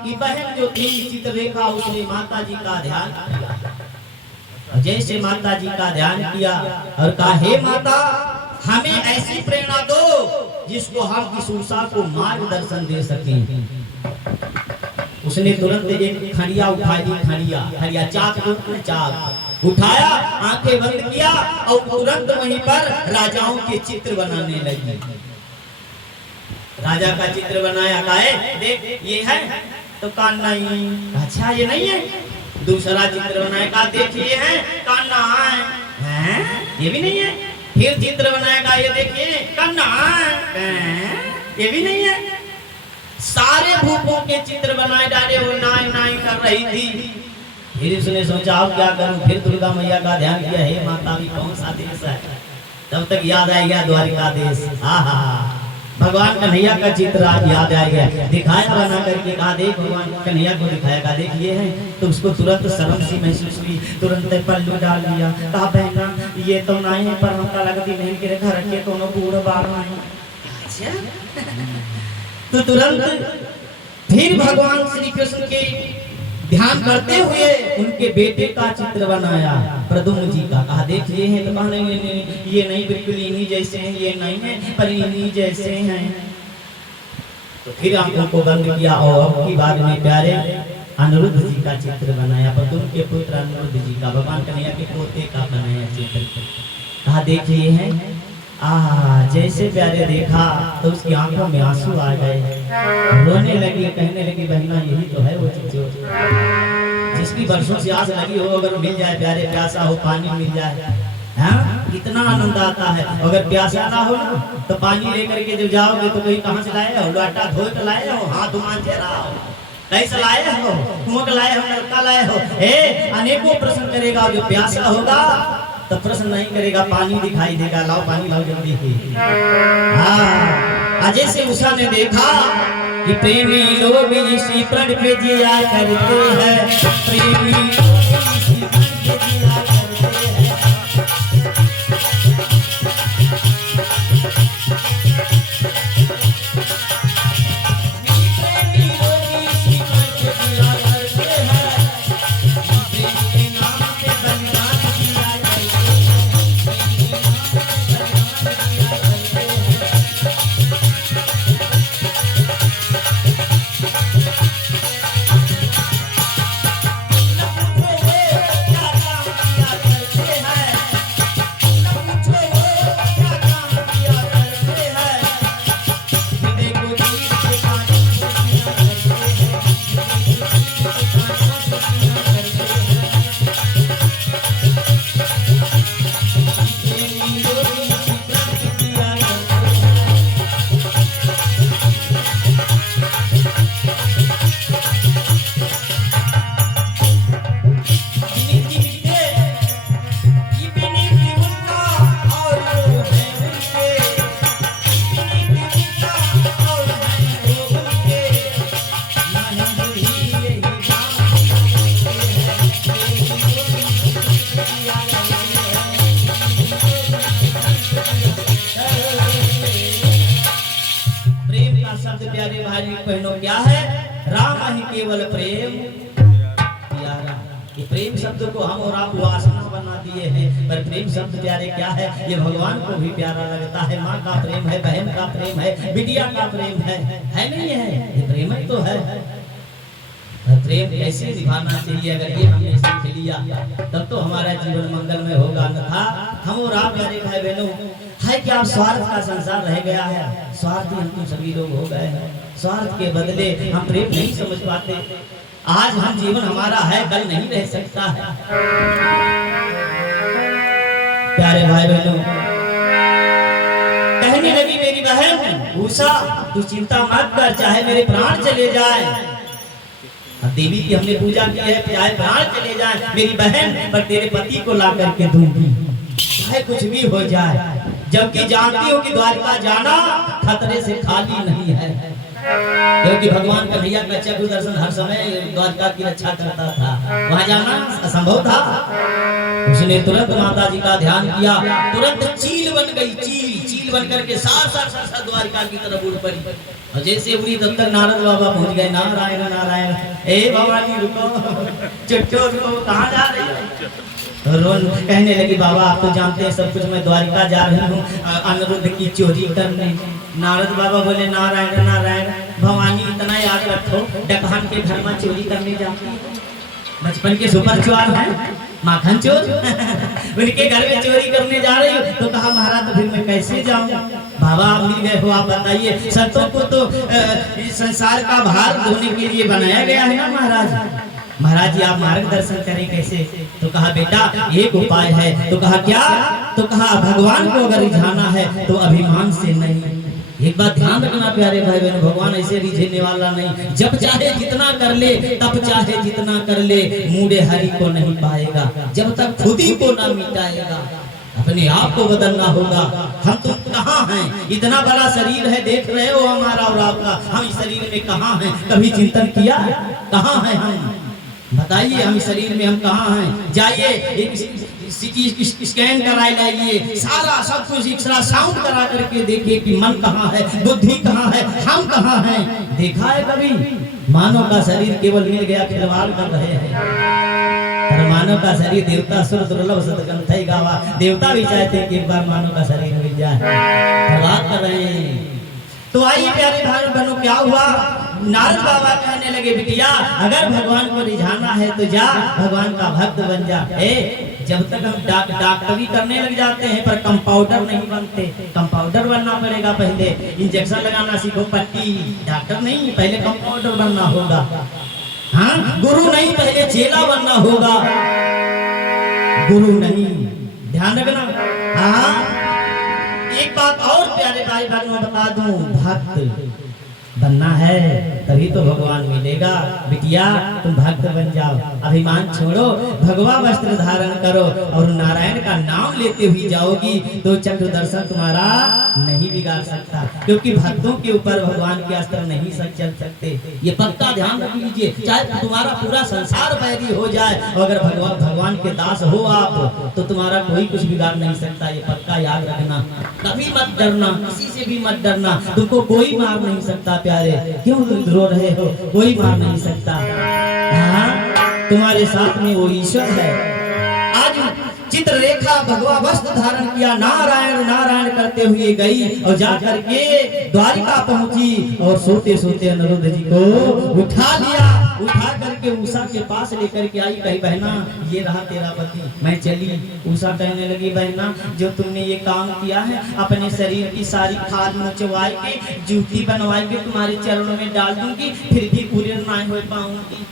की बहन जो थी चित्रलेखा, उसने माता जी का ध्यान किया। जैसे माता जी का ध्यान किया और कहा, हे माता, हमें ऐसी प्रेरणा दो जिसको हम इस उषा को मार्गदर्शन दे सकें। उसने तुरंत एक खड़िया उठाई, खड़िया चाक उठाया, आंखें बंद किया और तुरंत वहीं पर राजाओं के चित्र बनाने लगी। राजा का चित्र बनाया, कहा देख ये है, तो कहा नहीं, अच्छा ये नहीं है। दूसरा चित्र बनाया, कहा देख ये है, कहा है, ये भी नहीं है। फिर चित्र बनाया, कहा ये देखिए, कहा ये भी नहीं है। सारे भूपों के चित्र बनाए डाले, वो नाई नाई कर रही थी। फिर उसने सोचा अब क्या करूं, फिर दुर्गा मैया का ध्यान किया, हे माता भी कौन सा देश है। तब तक याद आ गया द्वारिका देश। भगवान कन्हैया का चित्र आज याद आ गया, दिखाया बना करके, कहा देख भगवान कन्हैया को दिखाया, कहा देख ये है। तो उसको तुरंत शर्म सी महसूस हुई, तुरंत पल्लू डाल दिया। कहा बहना ये तो नहीं है, पर हमका लगती नहीं कि घर के दोनों बूढ़ बार नहीं। तो तुरंत फिर भगवान श्री कृष्ण के ध्यान करते हुए उनके बेटे का चित्र बनाया, प्रद्युम्न जी का। कहा देख ये है, तो कहा नहीं ये नहीं, बिल्कुल इन्हीं जैसे हैं, ये नहीं है पर इन्हीं जैसे हैं। तो फिर आंखों को बंद किया और अब की बात में प्यारे अनिरुद्ध जी का चित्र बनाया, प्रद्युम्न के पुत्र अनिरुद्ध जी का, भगवान कन्हैया के पोते का बनाया चित्र। कहा देख ये है, जैसे प्यारे देखा तो उसकी आंखों में आंसू आ गए, रोने लगी, कहने लगी बहना यही तो है वो चीज जिसकी वर्षों से आस लगी हो, अगर मिल जाए प्यारे, प्यासा हो पानी मिल जाए, हाँ कितना आनंद आता है। अगर प्यासा ना हो ना तो पानी लेकर के जब जाओगे तो कहीं कहाँ से लाए हो, लोटा धो के लाए हो, हाथ मांझे रहा हो, कैसे लाए हो, कुआं लाए हो, नलका लाए हो। अनेकों प्रश्न करेगा, जो प्यासा होगा तो प्रश्न नहीं करेगा, पानी दिखाई देगा, लाओ पानी लाओ जल्दी। हाँ जैसे उषा ने देखा कि प्रेमी लोग इसी प्रण पे जिया करते हैं, प्रेमी लोग इसी प्रण पे जिया करते हैं। प्रेमी लोग इसी प्रण पे जिया करते बिहारी बहनों क्या है? राम ही केवल प्रेम प्यारा। ये प्रेम शब्द को हम और आप वासना बना दिए हैं, पर प्रेम शब्द प्यारे क्या है? ये भगवान को भी प्यारा लगता है। माँ का प्रेम है, बहन का प्रेम है, बिटिया का प्रेम है नहीं है? ये प्रेम ही तो है। प्रेम कैसे निभाना चाहिए, अगर ये हमने सीख लिया तब तो हमारा जीवन मंगलमय होगा। अन्यथा हम और आप प्यारे भाई बहनों है कि आप स्वार्थ का संसार रह गया है। स्वार्थी हम तुम सभी लोग हो गए हैं। स्वार्थ के बदले हम प्रेम नहीं समझ पाते। आज हम जीवन हमारा है, कल नहीं रह सकता है। प्यारे भाई बहनों, कहने लगी मेरी बहन उषा, तू चिंता मत कर, चाहे मेरे प्राण चले जाए। देवी की हमने पूजा की है, चाहे प्राण चले जाए मेरी बहन, पर तेरे पति को ला करके दूंगी, चाहे कुछ भी हो जाए। जबकि जानती हो कि द्वारका जाना खतरे से खाली नहीं है, क्योंकि भगवान कन्हैया का चक्रु दर्शन हर समय द्वारका की रक्षा करता था। वहां जाना असंभव था। उसने तुरंत माता जी का ध्यान किया, तुरंत चील बन गई। चील बन करके साथ द्वारका की तरफ उड़ पड़ी। और जैसे उड़ी तब तक नारद बाबा पहुंच गए। नारायण नारायण, ए भवानी रुको, चुट्टो रुको, कहाँ जा रही हो? रोन कहने लगी बाबा आप तो जानते हैं सब कुछ, मैं द्वारिका जा रही हूँ अनिरुद्ध की चोरी करने। नारद बाबा बोले नारायण नारायण, भवानी इतना याद रखो, डकहन के घर में चोरी करने जाती है। बचपन के सुपर चोर हैं, माखन चोर उनके घर में चोरी करने जा रही हो। तो कहा महाराज तो फिर मैं कैसे जाऊँ? बाबा आप मिल गए हो, आप बताइए। संतों को तो इस संसार का भार ढोने के लिए बनाया गया है ना महाराज। महाराज जी आप मार्गदर्शन करें कैसे? तो कहा बेटा एक उपाय है। तो कहा क्या? तो कहा भगवान को अगर रिझाना है तो अभिमान से नहीं। एक बात ध्यान रखना प्यारे भाई बहन, भगवान ऐसे रिझेने वाला नहीं। जब चाहे जितना कर ले, तब चाहे जितना कर ले, मूढ़े हरि को नहीं पाएगा जब तक खुद ही को ना मिटाएगा। अपने आप को बदलना होगा। हम तो कहाँ हैं? इतना बड़ा शरीर है, देख रहे हो हमारा और आपका, हम इस शरीर में कहाँ हैं? कभी चिंतन किया? कहाँ हैं हम? बताइए हम इस शरीर में हम कहाँ हैं? जाइए स्कैन करा लाइए, सारा सब कुछ एक्सरा साउंड करा करके देखिए कि मन कहाँ है, बुद्धि कहाँ है, हम कहाँ हैं? देखा है कभी? मानव का शरीर केवल मिल गया खिलवाड़ कर रहे हैं, पर मानव का शरीर देवता सुर दुर्लभ सतगंधई गावा। देवता भी चाहते हैं कि एक बार मानव का शरीर मिल जाए, बर्बाद कर रहे हैं। तो आइए प्यारे भाई बहनों, क्या हुआ? नारद बाबा कहने लगे बिटिया अगर भगवान को रिझाना है तो जा भगवान का भक्त बन जा। जब तक हम डॉक्टरी करने लग जाते हैं पर कंपाउंडर नहीं बनते। कंपाउंडर बनना पड़ेगा, पहले इंजेक्शन लगाना सीखो, पट्टी। डॉक्टर नहीं, पहले कंपाउंडर बनना होगा। हाँ, गुरु नहीं, पहले चेला बनना होगा, गुरु नहीं। ध्यान रखना। हाँ, एक बात और प्यारे भाई बहनों बता दूं, भक्त बनना है तभी तो भगवान मिलेगा। बिटिया तुम भक्त बन जाओ, अभिमान छोड़ो, भगवा वस्त्र धारण करो और नारायण का नाम लेते हुए जाओगी तो चक्र दर्शन तुम्हारा नहीं बिगाड़ सकता, क्योंकि भक्तों के ऊपर भगवान के अस्त्र नहीं चल सकते। ये पक्का ध्यान रख लीजिए। चाहे तुम्हारा पूरा संसार बैरी हो जाए, अगर भगवान के दास हो आप तो तुम्हारा कोई कुछ बिगाड़ नहीं सकता। ये पक्का याद रखना। कभी मत डरना, किसी से भी मत डरना। तुमको कोई मार नहीं सकता प्यारे, क्यों रो रहे हो? कोई मार नहीं सकता। हाँ, तुम्हारे साथ में वो ईश्वर है। आज चित्ररेखा भगवा वस्त्र धारण किया, नारायण नारायण करते हुए गई और जाकर के द्वारिका पहुंची और सोते सोते अनिरुद्ध जी को उठा लिया। उठा करके उषा के पास लेकर के आई। कही बहना ये रहा तेरा पति, मैं चली। उषा कहने लगी बहना जो तुमने ये काम किया है, अपने शरीर की सारी खाद मुचवा के जूती बनवा के तुम्हारे चरणों में डाल दूंगी, फिर भी पूरे ना हो पाऊंगी।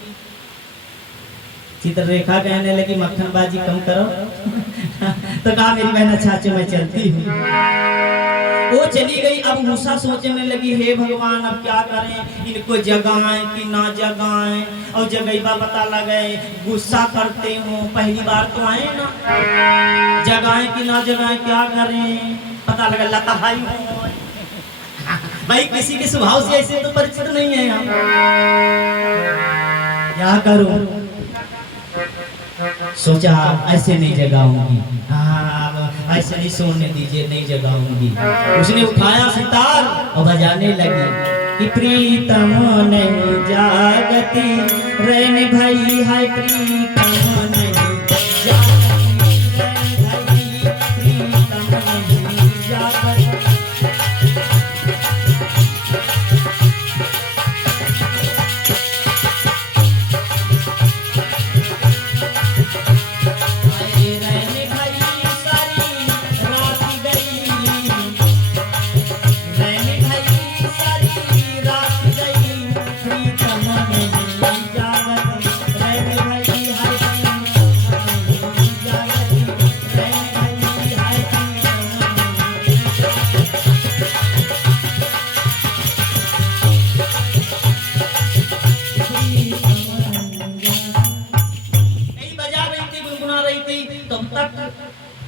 चित्ररेखा कहने लगी मक्खनबाजी कम करो। तो कहा मेरी बहन अच्छा मैं चलती हूँ। वो चली गई। अब उषा सोचने लगी हे भगवान अब क्या करें, इनको जगाएं कि ना जगाएं, और जगैबा पता लगे गुस्सा करते हो, पहली बार तो आए ना, जगाएं कि ना जगाएं, क्या करें? पता लगा लताहाई हो भाई, किसी के स्वभाव से ऐसे तो परिचित नहीं है हम, क्या करूं? सोचा ऐसे नहीं जगाऊंगी, हाँ ऐसे नहीं सोने दीजिए, नहीं जगाऊंगी। उसने उठाया सितार और बजाने लगी। कि प्रीतम नहीं जागती रैन भाई है प्रीतम नहीं जागती रैन भाई प्रीतम नहीं जागती।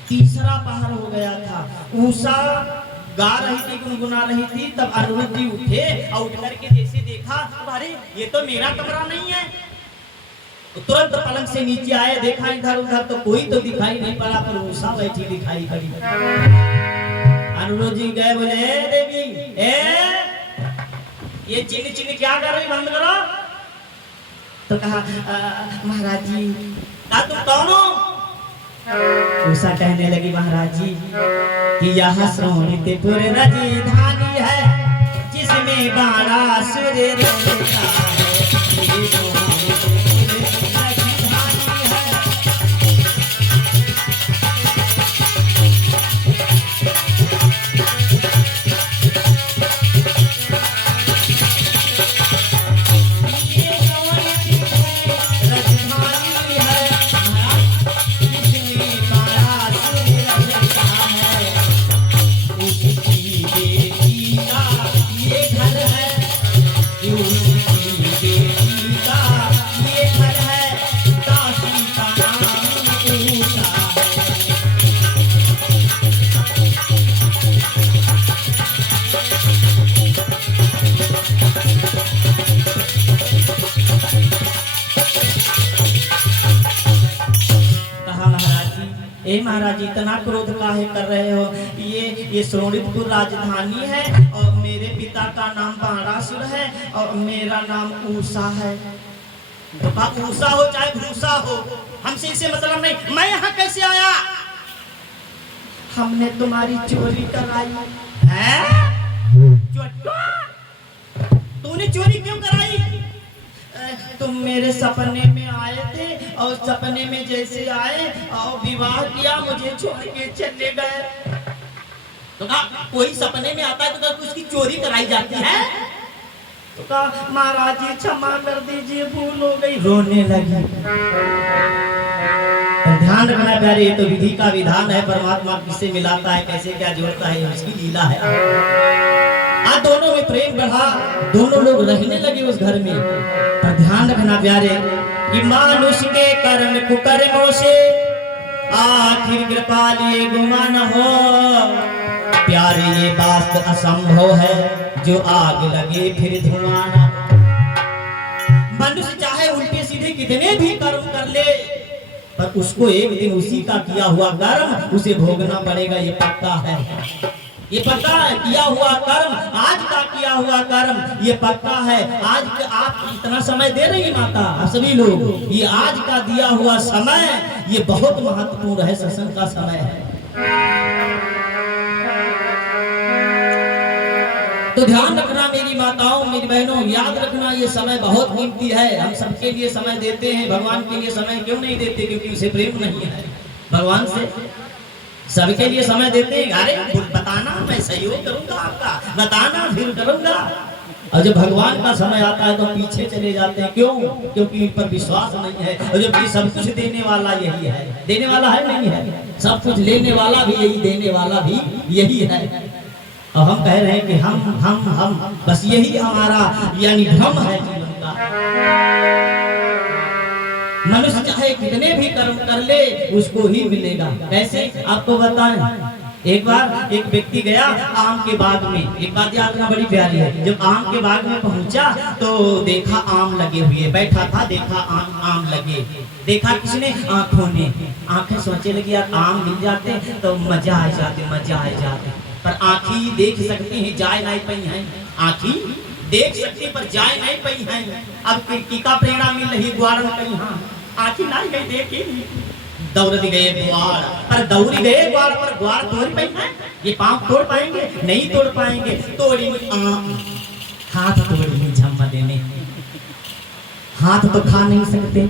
तीसरा पहर हो गया था, उषा गा रही थी, गुनगुना रही थी। तब अरुण जी उठे और उठ करके जैसे देखा, अरे ये तो मेरा कमरा नहीं है। तो तुरंत पलंग से नीचे आए, देखा इधर उधर तो कोई तो दिखाई नहीं पड़ा, पर उषा बैठी दिखाई पड़ी। अरुण जी गए, बोले देवी ये चिन्ह चिन्ह क्या कर रही, बंद करो। तो कहा महाराज जी तुम कौन हो? उषा कहने लगी महाराज जी कि यह सोनितपुर राजधानी है जिसमें बाणासुर रहता है। महाराज जी इतना क्रोध काहे कर रहे हो? ये सोनितपुर राजधानी है और मेरे पिता का नाम बाणासुर है और मेरा नाम उषा है। उषा हो चाहे भूषा हो, हमसे इसे मतलब नहीं। मैं यहाँ कैसे आया? हमने तुम्हारी चोरी कराई है। तूने चोरी क्यों कराई? तुम मेरे सपने में आए थे और सपने में जैसे आए और विवाह किया, मुझे छोड़ के चले गए। तो कहा कोई सपने में आता है तो उसकी चोरी कराई जाती है? तो कहा महाराज जी क्षमा कर दीजिए, भूल हो गई। रोने लगी। ध्यान रखना प्यारे, ये तो विधि का विधान है। परमात्मा किससे मिलाता है, कैसे क्या जोड़ता है, उसकी लीला है। आज दोनों में प्रेम बढ़ा, दोनों लोग रहने लगे उस घर में। पर ध्यान रखना प्यारे कि मानुष के कर्म कुकर्मों से आखिर कृपाल ये गुमान हो। प्यारे ये बात असंभव है, जो आग लगे फिर धुआं न। मनुष्य चाहे उल्टे सीधे कितने भी कर्म कर ले, पर उसको एक दिन उसी का किया हुआ कर्म उसे भोगना पड़ेगा। ये पक्का है, ये पक्का है। किया हुआ कर्म, आज का किया हुआ कर्म ये पक्का है। आज आप इतना समय दे रही माता, आप सभी लोग, ये आज का दिया हुआ समय ये बहुत महत्वपूर्ण है, सत्संग का समय है। तो ध्यान रखना मेरी माताओं, मेरी बहनों, याद रखना ये समय बहुत कीमती है। हम सबके लिए समय देते हैं, भगवान के लिए समय क्यों नहीं देते? क्योंकि उसे प्रेम नहीं है भगवान से। सबके लिए समय देते हैं, अरे बताना मैं सहयोग करूंगा आपका, बताना फिर करूंगा। और जब भगवान का समय आता है तो पीछे चले जाते हैं। क्यों? क्योंकि इन पर विश्वास नहीं है। और जबकि सब कुछ देने वाला यही है, देने वाला है नहीं है, सब कुछ लेने वाला भी यही, देने वाला भी यही है। और हम कह रहे हैं कि हम बस यही हमारा यानी भ्रम है जीवन का। मनुष्य चाहे कितने भी कर्म कर ले उसको ही मिलेगा। कैसे? आपको बताएं। एक बार एक व्यक्ति गया आम के बाग में। एक बात याद रखना बड़ी प्यारी है। जब आम के बाग में पहुंचा तो देखा आम लगे हुए, बैठा था, देखा आम लगे। देखा किसने? आंखों ने। आंखें सोचे लगी यार आम मिल जाते तो मजा आ जाते। पर आंखी देख सकती हैं, जाए नहीं पाई हैं। आंखी देख सकती पर जाए नहीं पई हैं। अब टीका प्रेरणा मिल रही ग्वार में कहीं, हाँ आखिर ना गई देखी दौड़ गए ग्वार पर, दौड़ गए ग्वार पर, ग्वार तोड़ पाई हैं। ये पांव तोड़ पाएंगे? नहीं तोड़ पाएंगे। तोड़ी हाथ तोड़ी झम्मा देने, हाथ तो खा नहीं सकते,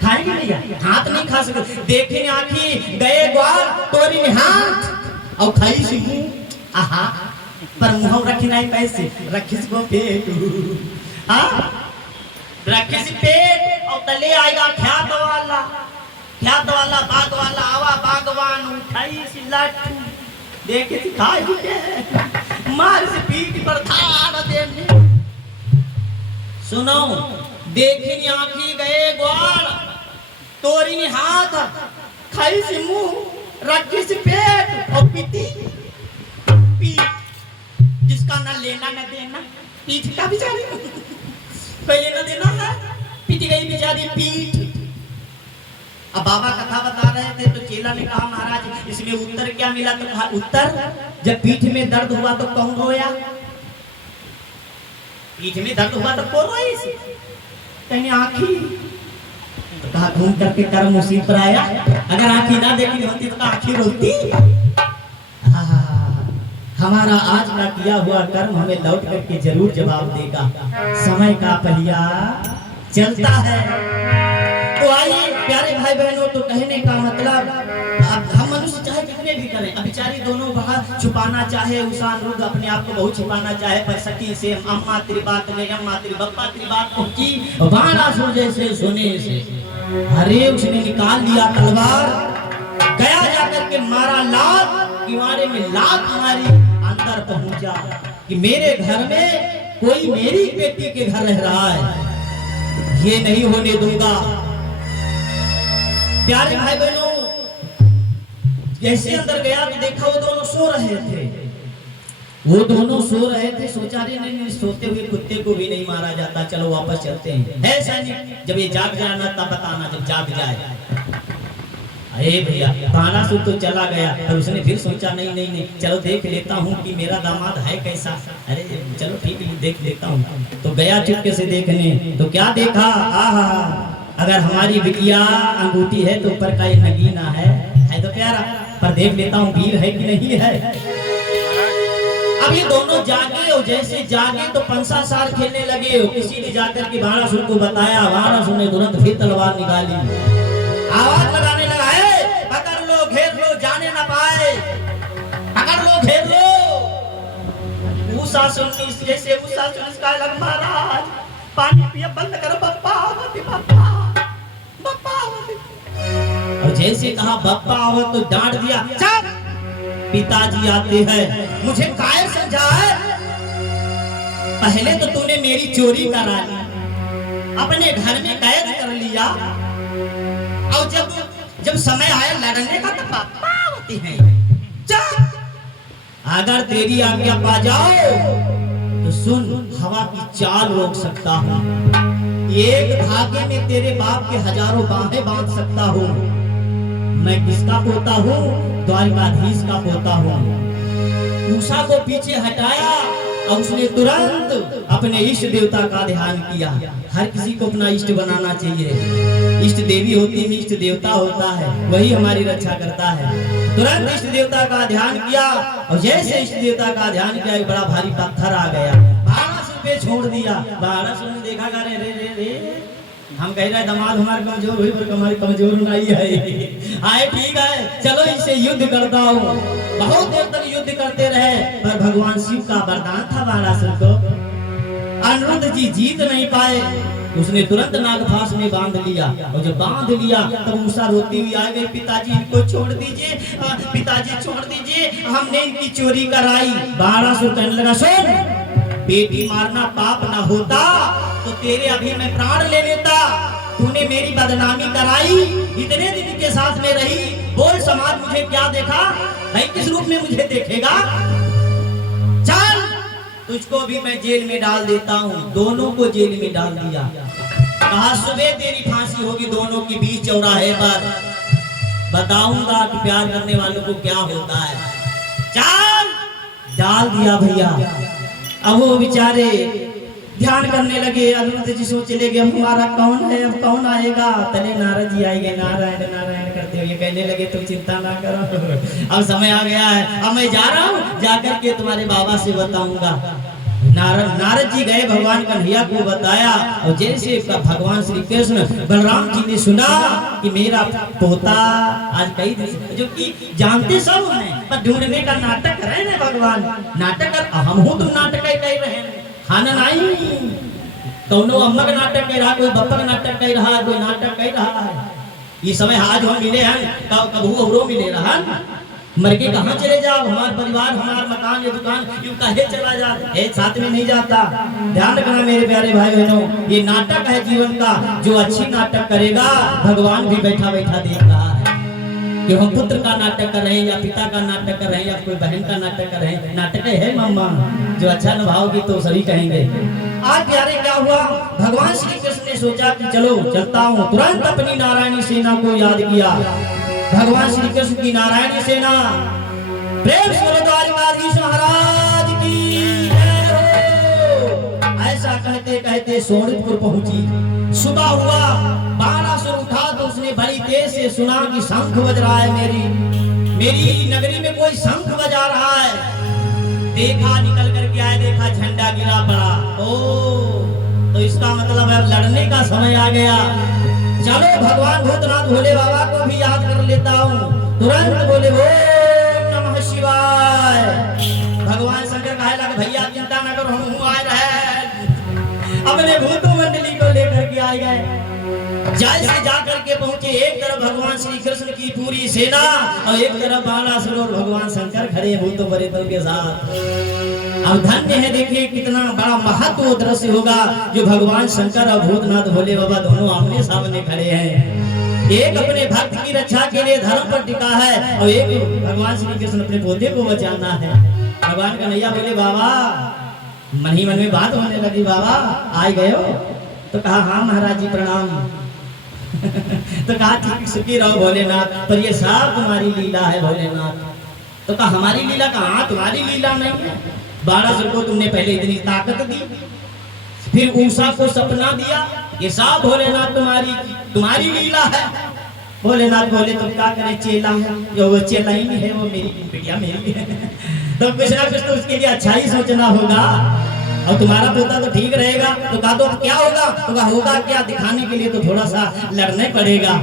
खाएंगे भैया? हाथ नहीं खा सकते। देखे आखी गए ग्वार तोड़ी में हाथ और खाई सी मुंह, आहा पर मुंह रखी नहीं पैसे, रखी को पेट, हाँ रखी सी पेट और तले आएगा ख्यात वाला, ख्यात वाला बाग वाला आवा बागवान उठाई सी लाठी, देखे सी खाई मार से पीठ पर थाड़ देने। सुनो देखी आंखी गए ग्वार तोरी ने हाथ, खाई सी मुंह, रखी सी पेट और पीटी पीठ, जिसका न लेना न देना, पीठ का बेचारी पहले न देना है, पीट गई बेचारी पीठ। अब बाबा कथा बता रहे थे तो चेला ने कहा महाराज इसमें उत्तर क्या मिला? तो कहा उत्तर जब पीठ में दर्द हुआ तो कौन रोया? पीठ में दर्द हुआ तो कौन रोई? कहने आँखी। तो कहा घूम करके कर्म उसी पर आया, अगर आँखी ना देखी होती तो आँखी रोती। हमारा आज का किया हुआ कर्म हमें लौट करके जरूर जवाब देगा। समय का पहिया चलता है। तो आइए प्यारे भाई बहनों, तो कहने का मतलब अब हम मनुष्य चाहे कितने भी करें, अब बेचारी दोनों वहाँ छुपाना चाहे, उषा रुद्र अपने आप को बहुत छुपाना चाहे, पर सखी से अम्मा तेरी बात में, अम्मा तेरी बप्पा तेरी बात पहुंची बाणासुर जैसे सोने से, अरे उसने निकाल लिया तलवार, गया जाकर के मारा लात, किवाड़े में लात मारी, अंदर पहुंचा कि मेरे घर में कोई मेरी बेटी के घर रह रहा है, ये नहीं होने दूंगा। प्यारे भाई बहनों, जैसे अंदर गया तो देखा वो दोनों सो रहे थे, वो दोनों सो रहे थे। सोचा रे नहीं, सोते हुए कुत्ते को भी नहीं मारा जाता, चलो वापस चलते हैं। है सैनिक जब ये जाग जाना तब बताना, जब जाग जाए। अरे भैया बाणासुर तो चला गया और उसने फिर सोचा नहीं नहीं नहीं चलो देख लेता हूँ कि मेरा दामाद है कैसा। अरे चलो ठीक है देख लेता हूँ। तो गया चुपके से देखने, तो क्या देखा, आहा अगर हमारी बिटिया अंगूठी है तो ऊपर का ये नगीना है तो प्यारा, पर देख लेता हूँ वीर है कि नहीं है। अब ये दोनों जागे और जैसे जागे तो पंसा सार खेलने लगे। किसी ने जाकर के बाणासुर को बताया, बाणासुर ने तुरंत फिर तलवार निकाली, आवाज लगाने लगा, पकड़ लो घेर लो जाने ना पाए, पकड़ लो घेर लो। उषा सुनी जैसे उषा सुनी इसका लग महाराज पानी पिया बंद करो, बप्पा आवती बप्पा बप्पा आवती। और जैसे कहा बप्पा आवत तो डांट दिया, चुप पिताजी आते हैं, मुझे कायर समझा है? पहले तो तूने मेरी चोरी करा ली, अपने घर में कैद कर लिया, और जब समय आया लड़ने का तो पापा होती है। अगर तेरी आज्ञा पा जाओ तो सुन, हवा की चाल रोक सकता हूँ, एक धागे में तेरे बाप के हजारों बाहें बांध सकता हूँ। मैं किसका पोता हूँ? द्वारिकाधीश का पोता हूँ। उषा को पीछे हटाया और उसने तुरंत अपने इष्ट देवता का ध्यान किया। हर किसी को अपना इष्ट बनाना चाहिए। इष्ट देवी होती है, इष्ट देवता होता है, वही हमारी रक्षा करता है। तुरंत इष्ट देवता का ध्यान किया और जैसे इष्ट देवता का ध्यान किया एक बड़ा भारी पत्थर आ गया, बाणासुर पे छोड़ दिया। बाणासुर ने देखा रे रे रे रे हम कह रहे दामाद हमारे कमजोर हुई पर हमारी कमजोर नहीं है। आए ठीक है चलो इससे युद्ध करता हूँ। बहुत देर तक युद्ध करते रहे पर भगवान शिव का वरदान था बाणासुर को, अनिरुद्ध जी जीत नहीं पाए। उसने तुरंत नागफास में बांध लिया और जब बांध लिया तब उषा रोती हुई आ गई, पिताजी इनको छोड़ दीजिए, पिताजी छोड़ दीजिए, हमने इनकी चोरी कराई। बाणासुर कहने लगा, सुन बेटी मारना पाप ना होता तो तेरे अभी मैं प्राण ले लेता, तूने मेरी बदनामी कराई, इतने दिन के साथ में रही, बोल समाज मुझे क्या देखा, भाई किस रूप में मुझे देखेगा, चल तुझको भी मैं जेल में डाल देता हूँ। दोनों को जेल में डाल दिया। कहा सुबह तेरी फांसी होगी दोनों के बीच चौराहे पर, बताऊंगा कि प्यार करने वालों को क्या होता है। चल डाल दिया भैया। अब वो बेचारे ध्यान करने लगे। हनुमंत जी सोच लगे अब हमारा कौन है, अब कौन आएगा। तले नारद जी आएंगे, नारायण नारायण करते हुए कहने लगे तुम चिंता ना करो, अब समय आ गया है, अब मैं जा रहा हूँ, जाकर के तुम्हारे बाबा से बताऊंगा। नारद जी गए, भगवान कन्हैया को बताया, और जैसे भगवान श्री कृष्ण बलराम जी ने सुना कि मेरा पोता आज कई दिन, जो कि जानते सब हैं पर ढूंढने का नाटक कर रहे हैं भगवान, नाटक कर हम हो, तुम नाटक कर रहे हैं, खाना नहीं कौनो अम्मा का नाटक कर रहा, कोई बप्पा का नाटक कर रहा, कोई नाटक कर रहा है। ये समय आज हम मिले हैं, कबू औरो मिले रहा, मर के कहाँ चले जाओ, हमारा परिवार, हमारा मकान या दुकान यूं कहे चला जा, एक साथ में नहीं जाता। ध्यान रखना मेरे प्यारे भाई बहनों, ये नाटक है जीवन का, जो अच्छी नाटक करेगा भगवान भी बैठा बैठा देख रहा है कि हम पुत्र का नाटक कर रहे हैं या पिता का नाटक कर रहे हैं या कोई बहन का नाटक कर रहे हैं। नाटक है मम्मा, जो अच्छा निभाओगी तो सभी कहेंगे। आज प्यारे क्या हुआ, भगवान श्री कृष्ण ने सोचा कि चलो चलता हूँ, तुरंत अपनी नारायणी सेना को याद किया। भगवान श्री कृष्ण की नारायणी सेना, प्रेम से द्वारिकाधीश महाराज की जय हो। ऐसा कहते कहते सोनितपुर पहुंची। सुबह हुआ, बाणासुर उठा तो उसने बड़ी तेज से सुना कि शंख बज रहा है, मेरी नगरी में कोई शंख बजा रहा है। देखा, निकल करके आए, देखा झंडा गिरा पड़ा। ओ तो इसका मतलब है लड़ने का समय आ गया। चलो भगवान भूतनाथ भोले बाबा को भी याद कर लेता हूँ। तुरंत बोले ओम नमः शिवाय। भगवान शंकर कहे लगे भैया चिंता न करो, हम आ रहे, अपने भूतों मंडली को लेकर के आ गए। जैसे जाकर के पहुंचे, एक तरफ भगवान श्री कृष्ण की पूरी सेना और एक तरफ बाणासुर और भगवान शंकर खड़े भूतों प्रेतों के साथ। अब धन्य है, देखिए कितना बड़ा महत्व दृश्य होगा जो भगवान शंकर और भूतनाथ भोले बाबा दोनों आमने सामने खड़े हैं। एक अपने भक्त की रक्षा के लिए धर्म पर टिका है और एक भगवान श्री कृष्ण अपने पोते को बचाना है। भगवान कन्हैया बोले बाबा, मन ही मन में बात होने लगी, बाबा आ गए हो? तो कहा हाँ महाराज जी प्रणाम। तो कहा ठीक सुखी रहो भोलेनाथ, पर ये सब तुम्हारी लीला है भोलेनाथ। तो कहा हमारी लीला कहाँ, तुम्हारी लीला नहीं है। बाणासुर को तुमने पहले इतनी ताकत दी, फिर उषा को सपना दिया, ये सब भोलेनाथ तुम्हारी लीला है। भोलेनाथ बोले तो क्या करे, चेला है, जो वो चेला ही नहीं है, वो मेरी बिटिया मेरी है। तो कुछ ना कुछ तो उसके लिए अच्छा ही सोचना होगा, और तुम्हारा पोता तो ठीक रहेगा। तो कहा तो क्या होगा? तो कहा होगा क्या, दिखाने के लिए तो थोड़ा सा लड़ने पड़ेगा।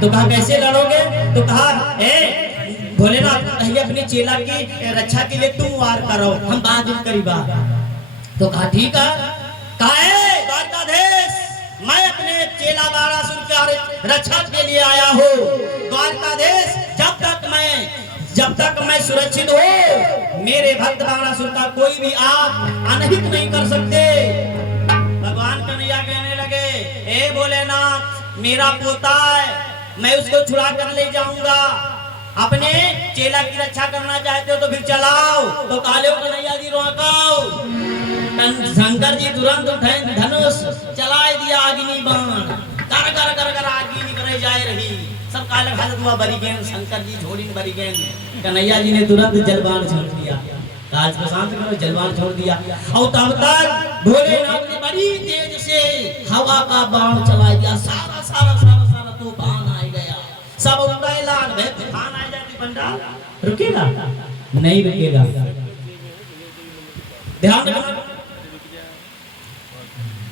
तो कहा कैसे लड़ोगे? तो कहा भोलेनाथ कहिए अपने चेला की रक्षा के लिए तुम वार करो, हम बाद में करीबा। तो कहा ठीक है, द्वारकाधीश मैं अपने चेला बाणासुर की रक्षा के लिए आया हूँ। द्वारकाधीश जब तक मैं सुरक्षित हूँ, मेरे भक्त बाणासुर का कोई भी आप अनहित नहीं कर सकते। भगवान कन्हैया कहने लगे ए भोलेनाथ, मेरा पोता है, मैं उसको छुड़ा कर ले जाऊंगा। अपने चेला की रक्षा करना चाहते हो तो फिर चलाओ। तो काले कन्हैया जी रोकाओ। शंकर जी तुरंत उठे, धनुष चला दिया, अग्नि बाण कर कर कर कर आगे निकले जाए रही। सब काले हालत हुआ बरी गेंद, शंकर जी झोड़ी बरी गेंद। कन्हैया जी ने तुरंत जलबान छोड़ दिया, काज को शांत करो, जलबान छोड़ दिया। और तब तक भोलेनाथ ने बड़ी तेज से हवा का बाण चला दिया, सारा सारा सारा सारा तूफान आ गया। सब उड़े लाल भय, तूफान आ जाती, पंडाल रुकेगा नहीं, रुकेगा। ध्यान रखना।